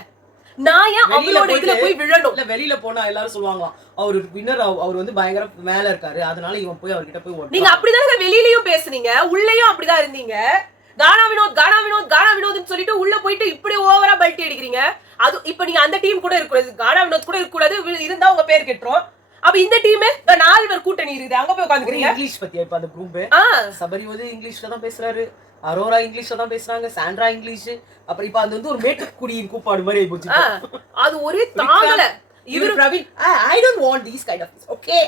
நான் ஏன் அவளோட இதுல போய் விழணும். இல்ல வெளியில போனா எல்லாரும் சொல்லுவாங்க அவரு வின்னர், அவர் வந்து பயங்கர மேல இருக்காரு, அதனால இவன் போய் அவர்கிட்ட போய். நீங்க அப்படிதானே வெளியிலயும் பேசுனீங்க, உள்ளேயும் அப்படிதான் இருந்தீங்க. கானா வினோத்னு சொல்லிட்டு உள்ள போயிட்டு இப்படி ஓவரா பல்ட்டி அடிக்கிறீங்க. அது இப்ப நீங்க அந்த டீம் கூட இருக்கக்கூடாது, கானா வினோத் கூட இருக்கக்கூடாது, இருந்தா உங்க பேர் கெட்டுரும். அப்ப இந்த டீம் 4 பேர் கூட்டணி இருக்குது, அங்க போய் உட்காந்துக்கிறீங்க. இங்கிலீஷ் பத்தியா இப்ப அந்த குரூப்? சபரி வந்து இங்கிலீஷ்ல தான் பேசுறாரு, அரோரா இங்கிலீஷ்ல தான் பேசுறாங்க, சாண்ட்ரா இங்கிலீஷ். அப்புறம் இப்ப அது வந்து ஒரு மேட்டுக்குடியின் கூப்பாடு மாதிரி ஆயிப்போச்சு. அது ஒரே தாங்கல. இவர் Praveen, I don't want these kind of things. Okay,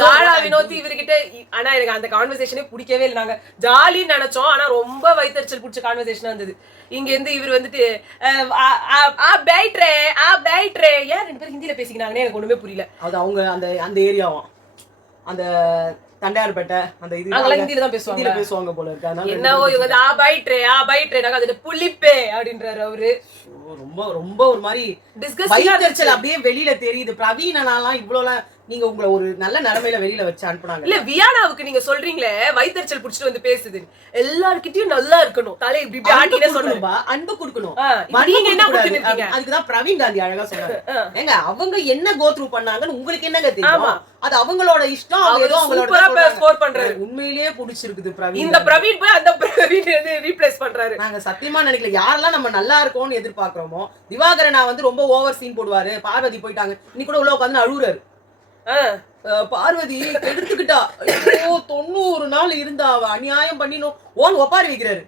கானா வினோத் இவர்கிட்ட. ஆனா எனக்கு அந்த கான்வர்சேஷனே பிடிக்கவே இல்லை. நாங்க ஜாலின்னு நினைச்சோம், ஆனா ரொம்ப வயித்தறிச்சல் பிடிச்ச கான்வர்சேஷனா இருந்தது. இங்க இருந்து இவர் வந்துட்டு ஏன் 2 பேரும் ஹிந்தியில பேசிக்கிறாங்கன்னு எனக்கு ஒண்ணுமே புரியல. அது அவங்க அந்த ஏரியாவும் அந்த தண்டையார்பேட்டை அந்த இது ஹிந்தியில தான் பேசுவாங்க போல இருக்கு. அதனால என்னவோ இவங்க நாங்க புளிப்பே அப்படின்றாரு அவரு. ரொம்ப ரொம்ப ஒரு மாதிரி டிஸ்கஸ்டிங்கா இருந்துச்சு, அப்படியே வெளியில தெரியுது. பிரவீனாலாம் இவ்வளவு நீங்க உங்களை ஒரு நல்ல நிலைமையில வெளியில வச்சு அனுப்புனாங்க. இல்ல வியானாவுக்கு நீங்க சொல்றீங்களே வயித்தறிச்சல் புடிச்சிட்டு வந்து பேசுது, எல்லார்கிட்டயும் நல்லா இருக்கணும், தலை இப்படி இப்படி ஆட்டினே சொல்லணும்பா, அன்பு கொடுக்கணும். நீங்க என்ன கொடுத்துட்டு இருக்கீங்க? அதுக்குதான் பிரவீன் காந்தி அழகா சொன்னாரு. ஏங்க அவங்க என்ன கோ த்ரூ பண்ணாங்கன்னு உங்களுக்கு என்னங்க தெரியும்? அது அவங்களோட இஷ்டம். அவங்க ஏதோ அவங்களோட ஸ்கோர் பண்றாரு. உண்மையிலேயே பிடிச்சிருக்குது பிரவீன். இந்த பிரவீன் போய் அந்த பிரவீன் ரீப்ளேஸ் பண்றாரு. நாங்க சத்தியமா நினைக்கல. யாரெல்லாம் நம்ம நல்லா இருக்கோம்னு எதிர்பார்க்கிறோமோ, திவாகரனா வந்து ரொம்ப ஓவர் சீன் போடுவாரு. பார்வதி போயிட்டாங்க, இன்னைக்கு கூட உள்ள உட்காந்து அழுகுறாரு. பார்வதி எடுத்துக்கிட்டா 90 நாள் இருந்தா அவ அநியாயம் பண்ணினோம் ஓன் ஒப்பாரி வைக்கிறாரு.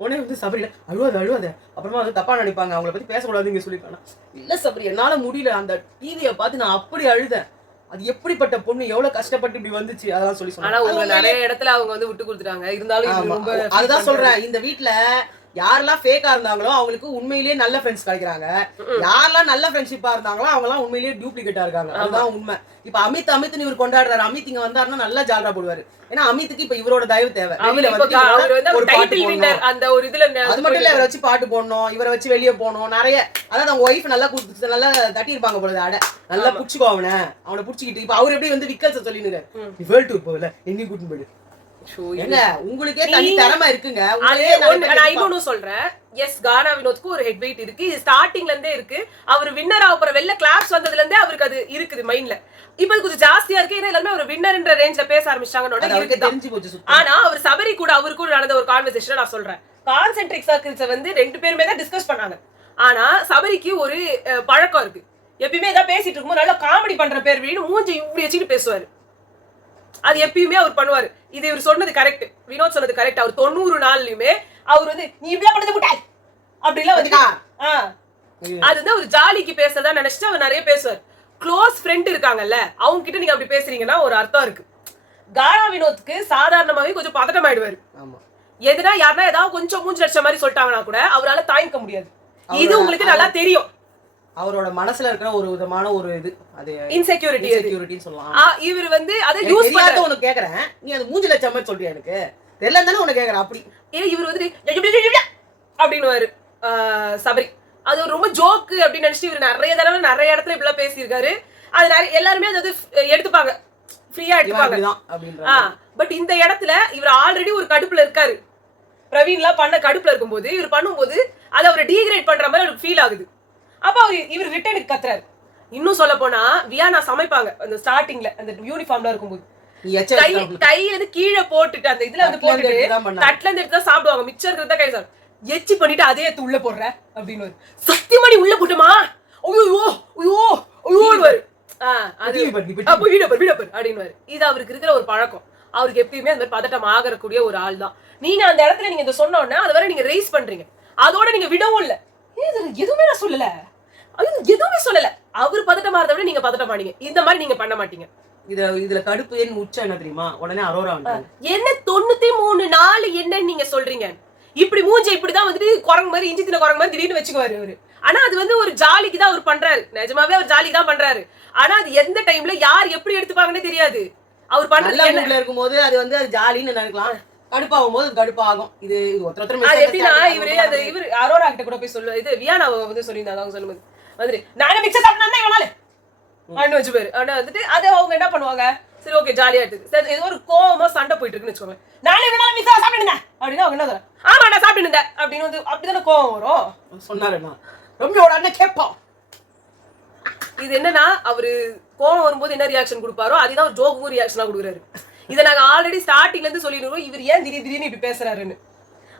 உடனே வந்து சபரி அழுவாத அப்புறமா வந்து தப்பா நினைப்பாங்க, அவங்கள பத்தி பேசக்கூடாதுன்னு சொல்லிருக்காங்க. இல்ல சபரி, என்னால முடியல, அந்த டிவியை பார்த்து நான் அப்படி அழுதேன். அது எப்படிப்பட்ட பொண்ணு, எவ்வளவு கஷ்டப்பட்டு இப்படி வந்துச்சு, அதெல்லாம் சொல்லி சொன்னாங்க. ஆனா உங்க நிறைய இடத்துல அவங்க வந்து விட்டு கொடுத்துட்டாங்க. இருந்தாலும் அதுதான் சொல்றேன், இந்த வீட்டுல யாரெல்லாம் ஃபேக்கா இருந்தாங்களோ அவங்களுக்கு உண்மையிலேயே நல்ல ஃப்ரெண்ட்ஸ் கிடைக்கிறாங்க. யாரெல்லாம் நல்ல ஃப்ரெண்ட்ஷிப்பா இருந்தாங்களோ அவங்க எல்லாம் உண்மையிலேயே டூப்ளிகேட்டா இருக்காங்க. அதுதான் உண்மை. இப்ப அமித்னு இவர் கொண்டாடுறாரு. அமித் இங்க வந்தாருன்னா நல்லா ஜாலரா போடுவாரு. ஏன்னா அமித்துக்கு இப்ப இவரோட தயவு தேவை. அந்த ஒரு இதுல அது மட்டும் இல்ல, இவரை வச்சு பாட்டு போடணும், இவரை வச்சு வெளியே போகணும் நிறைய. அதாவது அவங்க ஒய்ஃப் நல்லா நல்லா தட்டி இருப்பாங்க பொழுது. அட நல்லா புடிச்சுக்கோ அவனை புடிச்சுக்கிட்டு. இப்ப அவர் எப்படி வந்து விக்கல்ஸ் சொல்லினுங்க, நீ வேர்ல்ட் டூர் போகல என்னையும் கூட்டின்னு போயிடு. உங்களுக்கே தனி திறமை இருக்குங்க. நான் இன்னொன்னு சொல்றேன், எஸ் கானா வினோத்க்கு ஒரு ஹெட் வெயிட் இருக்கு. இது ஸ்டார்டிங்ல இருந்தே இருக்கு. அவர் வின்னர் ஆக போற வெளில கிளாப்ஸ் வந்ததுல இருந்தே அவருக்கு அது இருக்குது மைண்ட்ல. இப்ப கொஞ்சம் ஜாஸ்தியா இருக்கு. ஏன்னா எல்லாருமே அவர் வின்னர்ன்ற ரேஞ்ச்ல பேச ஆரம்பிச்சாங்க. ஆனா அவர் சபரி கூட அவருக்கு நடந்த ஒரு கான்வர்சேஷன் நான் சொல்றேன். கான்சென்ட்ரிக் சர்க்கிள்ஸ் வந்து 2 பேருமே தான் டிஸ்கஸ் பண்ணாங்க. ஆனா சபரிக்கு ஒரு பழக்கம் இருக்கு. எப்பயுமே ஏதாவது பேசிட்டு இருக்கும்போது நல்லா காமெடி பண்ற பேர் வீடு மூஞ்சி இப்படி வச்சுட்டு பேசுவாரு. அது எப்பயுமே அவர் பண்ணுவாரு. இது இவர் சொன்னது கரெக்ட், வினோத் சொன்னது கரெக்ட். அவர் 90 நாள்லயுமே அவர் வந்து நீ இப்படியா பண்ணது முட்டாய் அப்படிலாம் வந்து அதுதான் ஒரு ஜாலிக்கு பேசதா நினைச்சிட்டு அவர் நிறைய பேசுவார். க்ளோஸ் ஃப்ரெண்ட் இருக்காங்கல்ல, அவங்க கிட்ட நீங்க அப்படி பேசுறீங்கன்னா ஒரு அர்த்தம் இருக்கு. கானா வினோத்துக்கு சாதாரணமாவே கொஞ்சம் பதட்டம் ஆயிடுவாரு. எதுனா யாருன்னா ஏதாவது கொஞ்சம் மூஞ்சி அடிச்ச மாதிரி சொல்லிட்டாங்கன்னா கூட அவரால் தாங்கிக்க முடியாது. இது உங்களுக்கு நல்லா தெரியும். அவரோட மனசுல இருக்கிற ஒரு விதமான ஒரு இது, அது இன்செக்யூரிட்டின்னு சொல்லலாம். இவர் வந்து அதை யூஸ் பண்ணாத. உனக்கு கேக்குறேன், நீ அது மூஞ்சில அடிச்ச மாதிரி சொல்றியா? எனக்கு தெரியல தானே உனக்கு கேக்குறேன். அப்படி இவர் வந்து அப்படின்னுவாரு சபரி. அது ரொம்ப ஜோக்கு அப்படின்னு நினைச்சிட்டு இவர் நிறைய தடவை நிறைய இடத்துல இப்படிலாம் பேசியிருக்காரு. அது நிறைய எல்லாருமே அதை எடுத்துப்பாங்க, ஃப்ரீயா எடுத்துப்பாங்க. பட் இந்த இடத்துல இவர் ஆல்ரெடி ஒரு கடுப்புல இருக்காரு. பிரவீன்லாம் பண்ண கடுப்புல இருக்கும்போது இவர் பண்ணும்போது அதை அவரை டீக்ரேட் பண்ற மாதிரி அவருக்கு ஃபீல் ஆகுது. அப்ப இவர் ரிட்டர்னுக்கு கத்துறாரு. இன்னும் சொல்ல போனா வியானா சமைப்பாங்க அந்த ஸ்டார்டிங்ல அந்த யூனிஃபார்ம்ல இருக்கும்போது கையில இருந்து கீழே போட்டுட்டு அந்த இதுல வந்து போட்டுட்டு தட்டுல இருந்து எடுத்து தான் சாப்பிடுவாங்க. மிச்சம் இருக்கிறதா கை சாப்பிடும். எச்சி பண்ணிட்டு அதே எடுத்து உள்ள போடுற அப்படின்னு சத்தியமாடி உள்ள போட்டுமா அப்படின்னு. இது அவருக்கு இருக்கிற ஒரு பழக்கம். அவருக்கு எப்பயுமே அந்த மாதிரி பதட்டம் ஆகக்கூடிய ஒரு ஆள் தான். நீங்க அந்த இடத்துல நீங்க இதை சொன்ன உடனே அதை வரை நீங்க ரைஸ் பண்றீங்க. அதோட நீங்க விடவும் இல்ல. எதுவுமே நான் சொல்லல, எதுவுமே சொல்லல. அவர் பதட்டமா இருந்த விட நீங்க பதட்டமானீங்க. இந்த மாதிரி நீங்க பண்ண மாட்டீங்க. இதுல கடுப்பு என் உச்சம் என்ன தெரியுமா? உடனே அரோரா என்ன 93 நாள் என்ன நீங்க சொல்றீங்க? இப்படி மூஞ்ச இப்படிதான் வந்துட்டு குரங்கு மாதிரி இஞ்சி தின குரங்கு மாதிரி திடீர்னு வச்சுக்குவாரு அவரு. ஆனா அது வந்து ஒரு ஜாலிக்கு தான் அவர் பண்றாரு. நிஜமாவே அவர் ஜாலிக்கு தான் பண்றாரு. ஆனா அது எந்த டைம்ல யார் எப்படி எடுத்துப்பாங்கன்னே தெரியாது. அவர் பண்றது இருக்கும்போது அது வந்து அது ஜாலின்னு நினைக்கலாம். கடுப்பாகும் போது கடுப்பாகும். இது ஒருத்தர் எப்படின்னா இவரு அரோரா கிட்ட கூட போய் சொல்லுவாரு. இது வியானா வந்து சொல்லியிருந்தாங்க. அவங்க சொல்லும்போது வந்துட்டு நான் மிக்சர் சாப்பிட்டா இவனால அண்ணு வச்சு போயிரு. ஆனா வந்துட்டு அதை அவங்க என்ன பண்ணுவாங்க, சரி ஓகே ஜாலியா எடுத்து சரி ஏதோ ஒரு கோவமா சண்டை போயிட்டு இருக்குன்னு வச்சுக்கோங்க. நானே இவனால மிக்சர் சாப்பிட்டு அப்படின்னு அவங்க என்ன சொல்றாங்க, ஆமா நான் சாப்பிட்டு இருந்தேன் அப்படின்னு வந்து அப்படிதானே கோவம் வரும். சொன்னாருன்னா ரொம்பயோட அண்ணன் கேட்பான். இது என்னன்னா அவரு கோவம் வரும்போது என்ன ரியாக்ஷன் கொடுப்பாரோ அதுதான் ஒரு ஜோக்கு ரியாக்ஷனா கொடுக்குறாரு. இதை நாங்க ஆல்ரெடி ஸ்டார்டிங்ல இருந்து சொல்லிடுவோம், இவர் ஏன் திடீர்னு இப்படி பேசுறாருன்னு.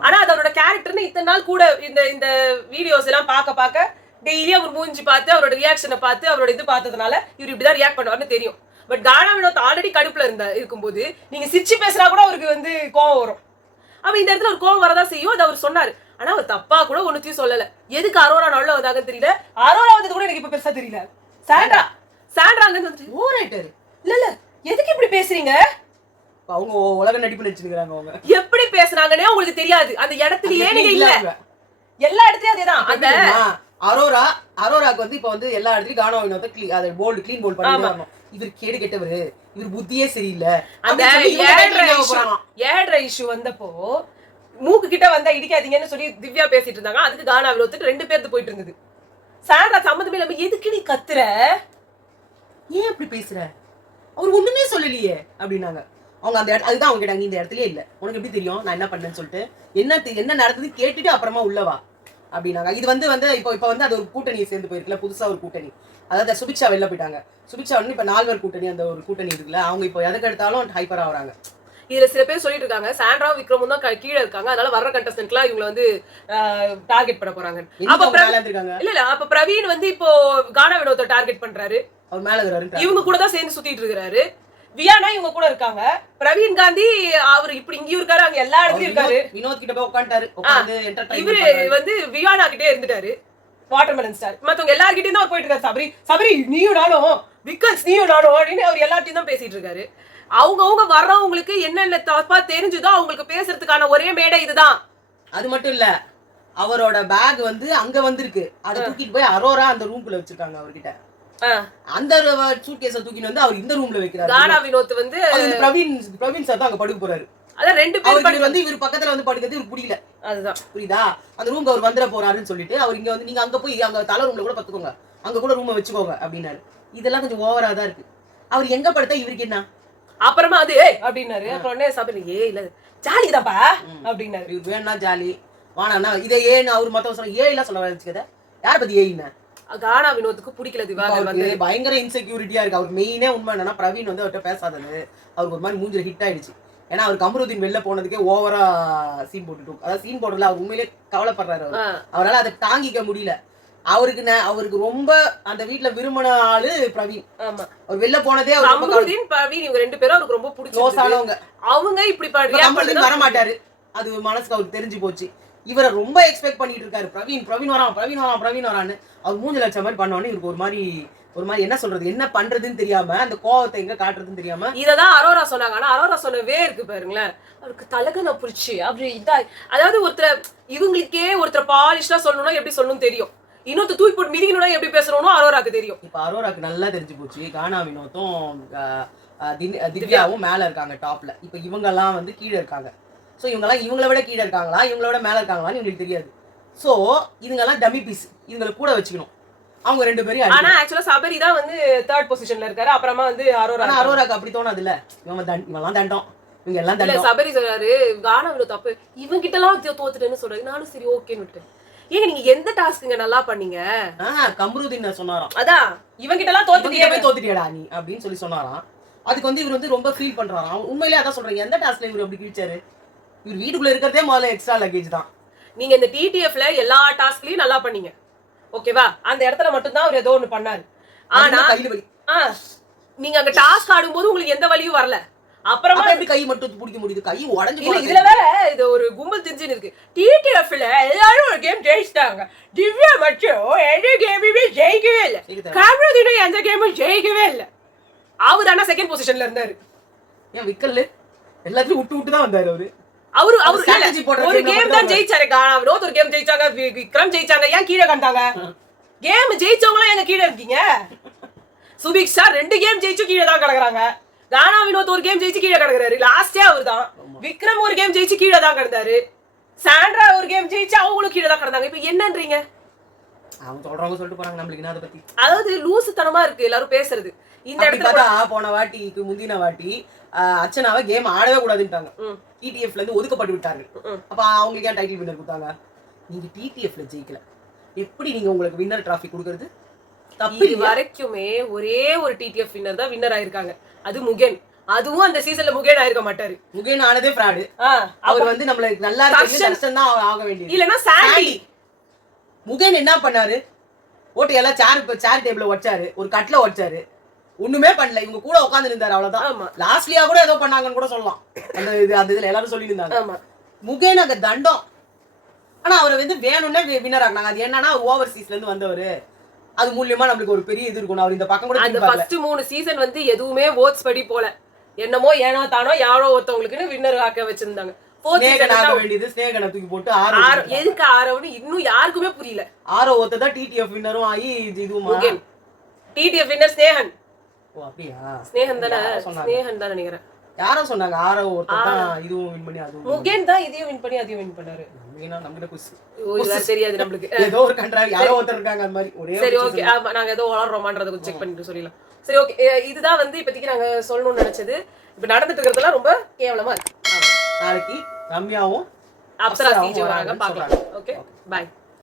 ஆனா அதோட கேரக்டர்னு இத்தனை நாள் கூட இந்த வீடியோஸ் எல்லாம் பார்க்க டெய்லி அவர் மூஞ்சி பார்த்து அவரோட ரியாக்ஷனை பார்த்து அவரோட இது பார்த்ததுனால இவர் இப்படிதான் ரியாக்ட் பண்ணுவார்னு தெரியும். பட் கானா வினோத் ஆல்ரெடி கடுப்புல இருக்கும்போது நீங்க சிரிச்சு பேசுறா கூட அவருக்கு வந்து கோவம் வரும். அப்ப இந்த இடத்துல ஒரு கோவம் வரதான் செய்யும். அது அவர் சொன்னாரு. ஆனா அவர் தப்பா கூட ஒன்னுத்தையும் சொல்லல. எதுக்கு அரோரா நல்ல வந்தாங்கன்னு தெரியல. அரோரா வந்தது கூட எனக்கு இப்ப பெருசா தெரியல. சாண்ட்ரா வந்து ஓரைட்டர் இல்ல எதுக்கு இப்படி பேசுறீங்க? அவங்க உலக நடிப்பு நடிச்சிருக்காங்க. அவங்க எப்படி பேசுறாங்கன்னே உங்களுக்கு தெரியாது. அந்த இடத்துலயே நீங்க இல்ல. எல்லா இடத்துலயும் அதேதான். அந்த அரோராக்கு வந்து இப்ப வந்து எல்லா இடத்துலயும் கானா வினோத அதை போல்டு கிளீன் போல்ட் பண்ணி வரணும். இவர் கேடு கெட்டவரு, இவர் புத்தியே சரியில்லை. அந்த ஏழ்ற இஷ்யூ வந்தப்போ மூக்கு கிட்ட வந்தா இடிக்காதீங்கன்னு சொல்லி திவ்யா பேசிட்டு இருந்தாங்க. அதுக்கு கானா வினோத்துக்கு 2 பேருக்கு போயிட்டு இருந்தது. சாண்ட்ரா சம்மந்தமே இல்லாம எதுக்கு நீ கத்துற, ஏன் அப்படி பேசுற, அவர் ஒண்ணுமே சொல்லலையே அப்படின்னாங்க. அவங்க அந்த அதுதான் அவங்க கேட்டாங்க, இந்த இடத்துலயே இல்ல, உனக்கு எப்படி தெரியும் நான் என்ன பண்ணேன்னு சொல்லிட்டு, என்ன நடந்தது கேட்டுட்டு அப்புறமா உள்ளவா அப்படின்னாங்க. இது வந்து இப்போ வந்து அது ஒரு கூட்டணியை சேர்ந்து போயிருக்குல்ல, புதுசா ஒரு கூட்டணி. அதாவது சுபிக்ஷா வெளில போயிட்டாங்க. சுபிக்ஷா வந்து இப்ப 4 கூட்டணி அந்த ஒரு கூட்டணி இருக்குல்ல, அவங்க இப்போ எதுக்கு எடுத்தாலும் ஹைப்பர் ஆகுறாங்க. இதுல சில பேர் சொல்லிட்டு இருக்காங்க சாண்ட்ராவும் விக்ரமும் தான் கீழே இருக்காங்க, அதனால வர்ற கண்டஸ்டன்ட்லாம் இவங்க வந்து டார்கெட் பண்ண போறாங்க. அப்ப இல்ல அப்ப பிரவீன் வந்து இப்போ கானா வினோத்தை டார்கெட் பண்றாரு, அவர் மேல இருக்காரு, இவங்க கூட தான் சேர்ந்து சுத்திட்டு இருக்காரு. வியானா இவங்க கூட இருக்காங்க. பிரவீன் காந்தி அவர் இப்படி இங்கேயும் இருக்காரு, அங்க எல்லா இடத்துலயும் இருக்காரு. வினோத் கிட்ட போய் உட்கார்ந்தாரு, உட்கார்ந்து இவரு வந்து வியானா கிட்டே இருந்துட்டாரு, வாட்டர்மெலன் ஸ்டார். மத்தவங்க எல்லார்கிட்டயும் தான் அவர் போயிட்டு இருக்காரு. சபரி நீயும் நானும், விக்கன்ஸ் நீயும் நானும் அப்படின்னு அவர் எல்லார்ட்டையும் தான் பேசிட்டு இருக்காரு. அவங்க வர்றவங்களுக்கு என்னென்ன தப்பா தெரிஞ்சுதோ அவங்களுக்கு பேசுறதுக்கான ஒரே மேடை இதுதான். அது மட்டும் இல்ல, அவரோட பேக் வந்து அங்க வந்திருக்கு, அதை தூக்கிட்டு போய் அரோரா அந்த ரூம்குள்ள வச்சிருக்காங்க அவர்கிட்ட. அந்த சூட்கேஸை தூக்கிட்டு வந்து அவர் இந்த ரூம்ல வைக்கிறாரு. கானா வினோத் வந்து பிரவீன் சார் தான் அங்க படுக்க போறாரு. அதான் 2 பேர் வந்து இவர் பக்கத்துல வந்து படுக்கிறது இவருக்கு பிடிக்கல. அதுதான் புரியுதா, அந்த ரூம்க்கு அவர் வந்துட போறாருன்னு சொல்லிட்டு அவர் இங்க வந்து நீங்க அங்க போய் அங்க தலை ரூம்ல கூட பத்துக்கோங்க, அங்க கூட ரூமை வச்சுக்கோங்க அப்படின்னாரு. இதெல்லாம் கொஞ்சம் ஓவரா தான் இருக்கு. அவர் எங்க படுத்தா இவருக்கு என்ன? அப்புறமா அது அப்படின்னாரு. அப்புறம் உடனே சபரி இல்ல ஜாலி தான்ப்பா அப்படின்னாரு. இவருக்கு வேணா ஜாலி வானா இதை ஏன்னு அவர் மத்தவங்க சொல்ல ஏன் சொல்ல வச்சுக்கத, யார பத்தி ஏன்னா கானா வினோத்துக்கு பிடிக்கல. திவாகர் வந்து பயங்கர இன்செக்யூரிட்டியா இருக்கு. அவர் மெயினே உண்மை என்னன்னா பிரவீன் வந்து அவர்கிட்ட பேசாதது அவருக்கு ஒரு மாதிரி மூஞ்சில ஹிட் ஆயிடுச்சு. ஏன்னா அவர் கமருதீன் வெளில போனதுக்கே ஓவரா சீன் போட்டுட்டோம். அதாவது சீன் போடல, அவர் உண்மையிலே கவலைப்படுறாரு. அவரால் அதை தாங்கிக்க முடியல. அவருக்கு ரொம்ப அந்த வீட்டுல விரும்பின ஆளு பிரவீன். ஆமா, அவர் வெளில போனதே கமருதீன் பிரவீன் இவங்க 2 பேரும் அவருக்கு ரொம்ப பிடிச்சவங்க. அவங்க இப்படி வர மாட்டாரு, அது மனசுக்கு அவருக்கு தெரிஞ்சு போச்சு. இவரை ரொம்ப எக்ஸ்பெக்ட் பண்ணிட்டு இருக்காரு. பிரவீன் வரான்னு அவர் மூஞ்சில வச்ச மாதிரி பண்ணோன்னு இவருக்கு ஒரு மாதிரி என்ன சொல்றது, என்ன பண்றதுன்னு தெரியாம, அந்த கோவத்தை எங்க காட்டுறதுன்னு தெரியாம. இததான் அரோரா சொன்னாங்க. ஆனா அரோரா சொன்னவே இருக்கு பாருங்களேன், அவருக்கு தலகனை புடிச்சு அப்படி இதா. அதாவது இவங்களுக்கே ஒருத்தர் பாலிஷ்டா சொல்லணும்னா எப்படி சொல்லணும்னு தெரியும், இன்னொருத்த தூக்கி போட்டு மிதிக்கணும்னா எப்படி பேசணும்னு அரோராக்கு தெரியும். இப்ப அரோராக்கு நல்லா தெரிஞ்சு போச்சு. கானா வினோத்தும் திவ்யாவும் மேல இருக்காங்க டாப்ல. இப்ப இவங்க எல்லாம் வந்து கீழே இருக்காங்க. ஸோ இவங்கள விட கீழே இருக்காங்களா, இவங்கள விட மேல இருக்காங்களான்னு இவங்களுக்கு தெரியாது. ஸோ இதுங்கெல்லாம் டம்மி பீஸ், இவங்களை கூட வச்சுக்கணும் அவங்க 2 பேரும். ஆனா ஆக்சுவலா சபரி தான் வந்து 3rd பொசிஷன்ல இருக்காரு. அப்புறமா வந்து அரோராக்கு அப்படி தோணாது இல்ல, இவெல்லாம் தண்டம், இவங்க எல்லாம் தண்டம். சபரி சொல்றாரு கானா வினோத் தப்பு, இவங்க கிட்ட எல்லாம் தோத்துட்டேன்னு சொல்றாரு. நானும் சரி ஓகேன்னு விட்டேன். ஏங்க நீங்க எந்த டாஸ்க்குங்க நல்லா பண்ணீங்க? கமருதீன் சொன்னாராம், அதான் இவங்க கிட்ட எல்லாம் தோத்துட்டியடா நீ அப்படின்னு சொல்லி சொன்னாராம். அதுக்கு வந்து இவர் வந்து ரொம்ப ஃபீல் பண்றாராம். உண்மையிலே அதான் சொல்றீங்க, எந்த டாஸ்க்ல இவர் அப்படி கிழிச்சாரு? இவர் வீட்டுக்குள்ள இருக்கிறதே முதல்ல எக்ஸ்ட்ரா லக்கேஜ் தான். நீங்க இந்த டிடிஎஃப்ல எல்லா டாஸ்க்லயும் நல்லா பண்ணீங்க, ஓகேவா? அந்த இடத்துல மட்டும் தான் அவர் ஏதோ ஒண்ணு பண்ணாரு. ஆனா நீங்க அங்க டாஸ்க் ஆடும்போது உங்களுக்கு எந்த வலியும் வரல. அப்புறமா எப்படி கை மட்டும் பிடிக்க முடியுது? கை உடைஞ்சு இல்ல. இதுல வேற இது ஒரு கும்பல் திஞ்சின்னு இருக்கு. டிடிஎஃப்ல எல்லாரும் ஒரு கேம் ஜெயிச்சிட்டாங்க, திவ்யா மட்டும் எந்த கேமுமே ஜெயிக்கவே இல்ல, கமருதீன் எந்த கேமும் ஜெயிக்கவே இல்ல. அவர் ஆனா 2nd பொசிஷன்ல இருந்தாரு. ஏன் விக்கல் எல்லாத்தையும் விட்டு தான் வந்தாரு அவரு. ஒரு கேம் தான் ஜெயிச்சாரு. கானா வினோத் ஒரு கேம் ஜெயிச்சாங்க, விக்ரம் ஜெயிச்சாங்க. ஏன் கீழே கண்டாங்க? கேம் ஜெயிச்சவங்க எங்க கீழே இருக்கீங்க? சுபிக்ஷா 2 கேம் ஜெயிச்சு கீழே தான் கிடக்குறாங்க. கானா வினோத் ஒரு கேம் ஜெயிச்சு கீழே கிடக்குறாரு, லாஸ்டே அவர் தான். விக்ரம் ஒரு கேம் ஜெயிச்சு கீழே தான் கிடந்தாரு. சாண்ட்ரா ஒரு கேம் ஜெயிச்சு அவங்களும் கீழே தான் கிடந்தாங்க. இப்ப என்னன்றீங்க? அவங்க சொல்றவங்க சொல்லிட்டு போறாங்க, நம்மளுக்கு என்ன அதை பத்தி. அதாவது லூசுத்தனமா இருக்கு எல்லாரும் பேசுறது. இந்த இடத்துல போன வாட்டிக்கு முந்தின வாட்டி அர்ச்சனாவை கேம் ஆடவே கூடாதுன்ட்டாங்க, டிடிஎஃப்ல இருந்து ஒதுக்கப்பட்டு விட்டாரு. அப்ப அவங்களுக்கு ஏன் டைட்டில் வின்னர் கொடுத்தாங்க? நீங்க டிடிஎஃப்ல ஜெயிக்கல, எப்படி நீங்க உங்களுக்கு வின்னர் டிராஃபி கொடுக்கறது? இது வரைக்குமே ஒரே ஒரு டிடிஎஃப் வின்னர் தான் வின்னர் ஆயிருக்காங்க, அது முகேன். அதுவும் அந்த சீசன்ல முகேன் ஆயிருக்க மாட்டாரு. முகேன் ஆனதே ஃப்ராடு. அவர் வந்து நம்மளுக்கு நல்லா கஷ்டம் தான் ஆக வேண்டியது. இல்லன்னா சாண்டி. முகேன் என்ன பண்ணாரு? ஓட்டு எல்லாம் சேர் டேபிள வச்சாரு, ஒரு கட்ல வச்சாரு, ஒண்ணுமே பண்ணல. இவங்க கூட உட்கார்ந்து இருந்தாரு, அவ்வளவுதான். லாஸ்ட்லியா கூட ஏதோ பண்ணாங்கன்னு கூட சொல்லலாம். அந்த இதுல எல்லாரும் சொல்லி இருந்தாங்க. முகேன் அங்க தண்டம். ஆனா அவரை வந்து வேணும்னே வின்னர் ஆக்குனாங்க. அது என்னன்னா ஓவர்சீஸ்ல இருந்து வந்தவரு, அது மூலியமா நம்மளுக்கு ஒரு பெரிய இது இருக்கும். அவர் இந்த பக்கம் கூட அந்த ஃபர்ஸ்ட் 3 சீசன் வந்து எதுவுமே வோட்ஸ் படி போல, என்னமோ ஏனோ தானோ யாரோ ஒருத்தவங்களுக்கு வின்னர் ஆக்க வச்சிருந்தாங்க. ஸ்நேகனை தூக்கி போட்டு எதுக்கு ஆரோன்னு இன்னும் யாருக்குமே புரியல. ஆரோ ஒருத்ததான் டிடிஎஃப் வின்னரும் ஆகி இதுவும் டிடிஎஃப் வின்னர் ஸ்நேகன். ஓ அப்படியா? ஸ்நேகன் தானே? ஸ்நேகன் தான் நினைக்கிறேன். யாரோ சொன்னாங்க ஆரோ ஒருத்ததான் இதுவும் வின் பண்ணி அதுவும். முகேன் தான் இதையும் வின் பண்ணி அதையும் வின் பண்ணாரு. நமக்கு குஸ் தெரியாது நம்மளுக்கு. ஏதோ ஒரு கண்ட்ராக்ட் யாரோ ஒருத்தர் இருக்காங்க அந்த மாதிரி ஒரே. சரி ஓகே, நாங்க ஏதோ வளர்றோமான்றத கொஞ்சம் செக் பண்ணிட்டு சொல்லிடலாம். சரி ஓகே, இதுதான் வந்து இப்போதைக்கு நாங்க சொல்லணும்னு நினைச்சது. இப்போ நடந்துட்டு இருக்கிறதெல்லாம் ரொம்ப கேவலமா இருக்கு. நாளைக்கு ரம்யாவும் அப்சரா சிஜி வராங்க, பார்க்கலாம். Okay, by.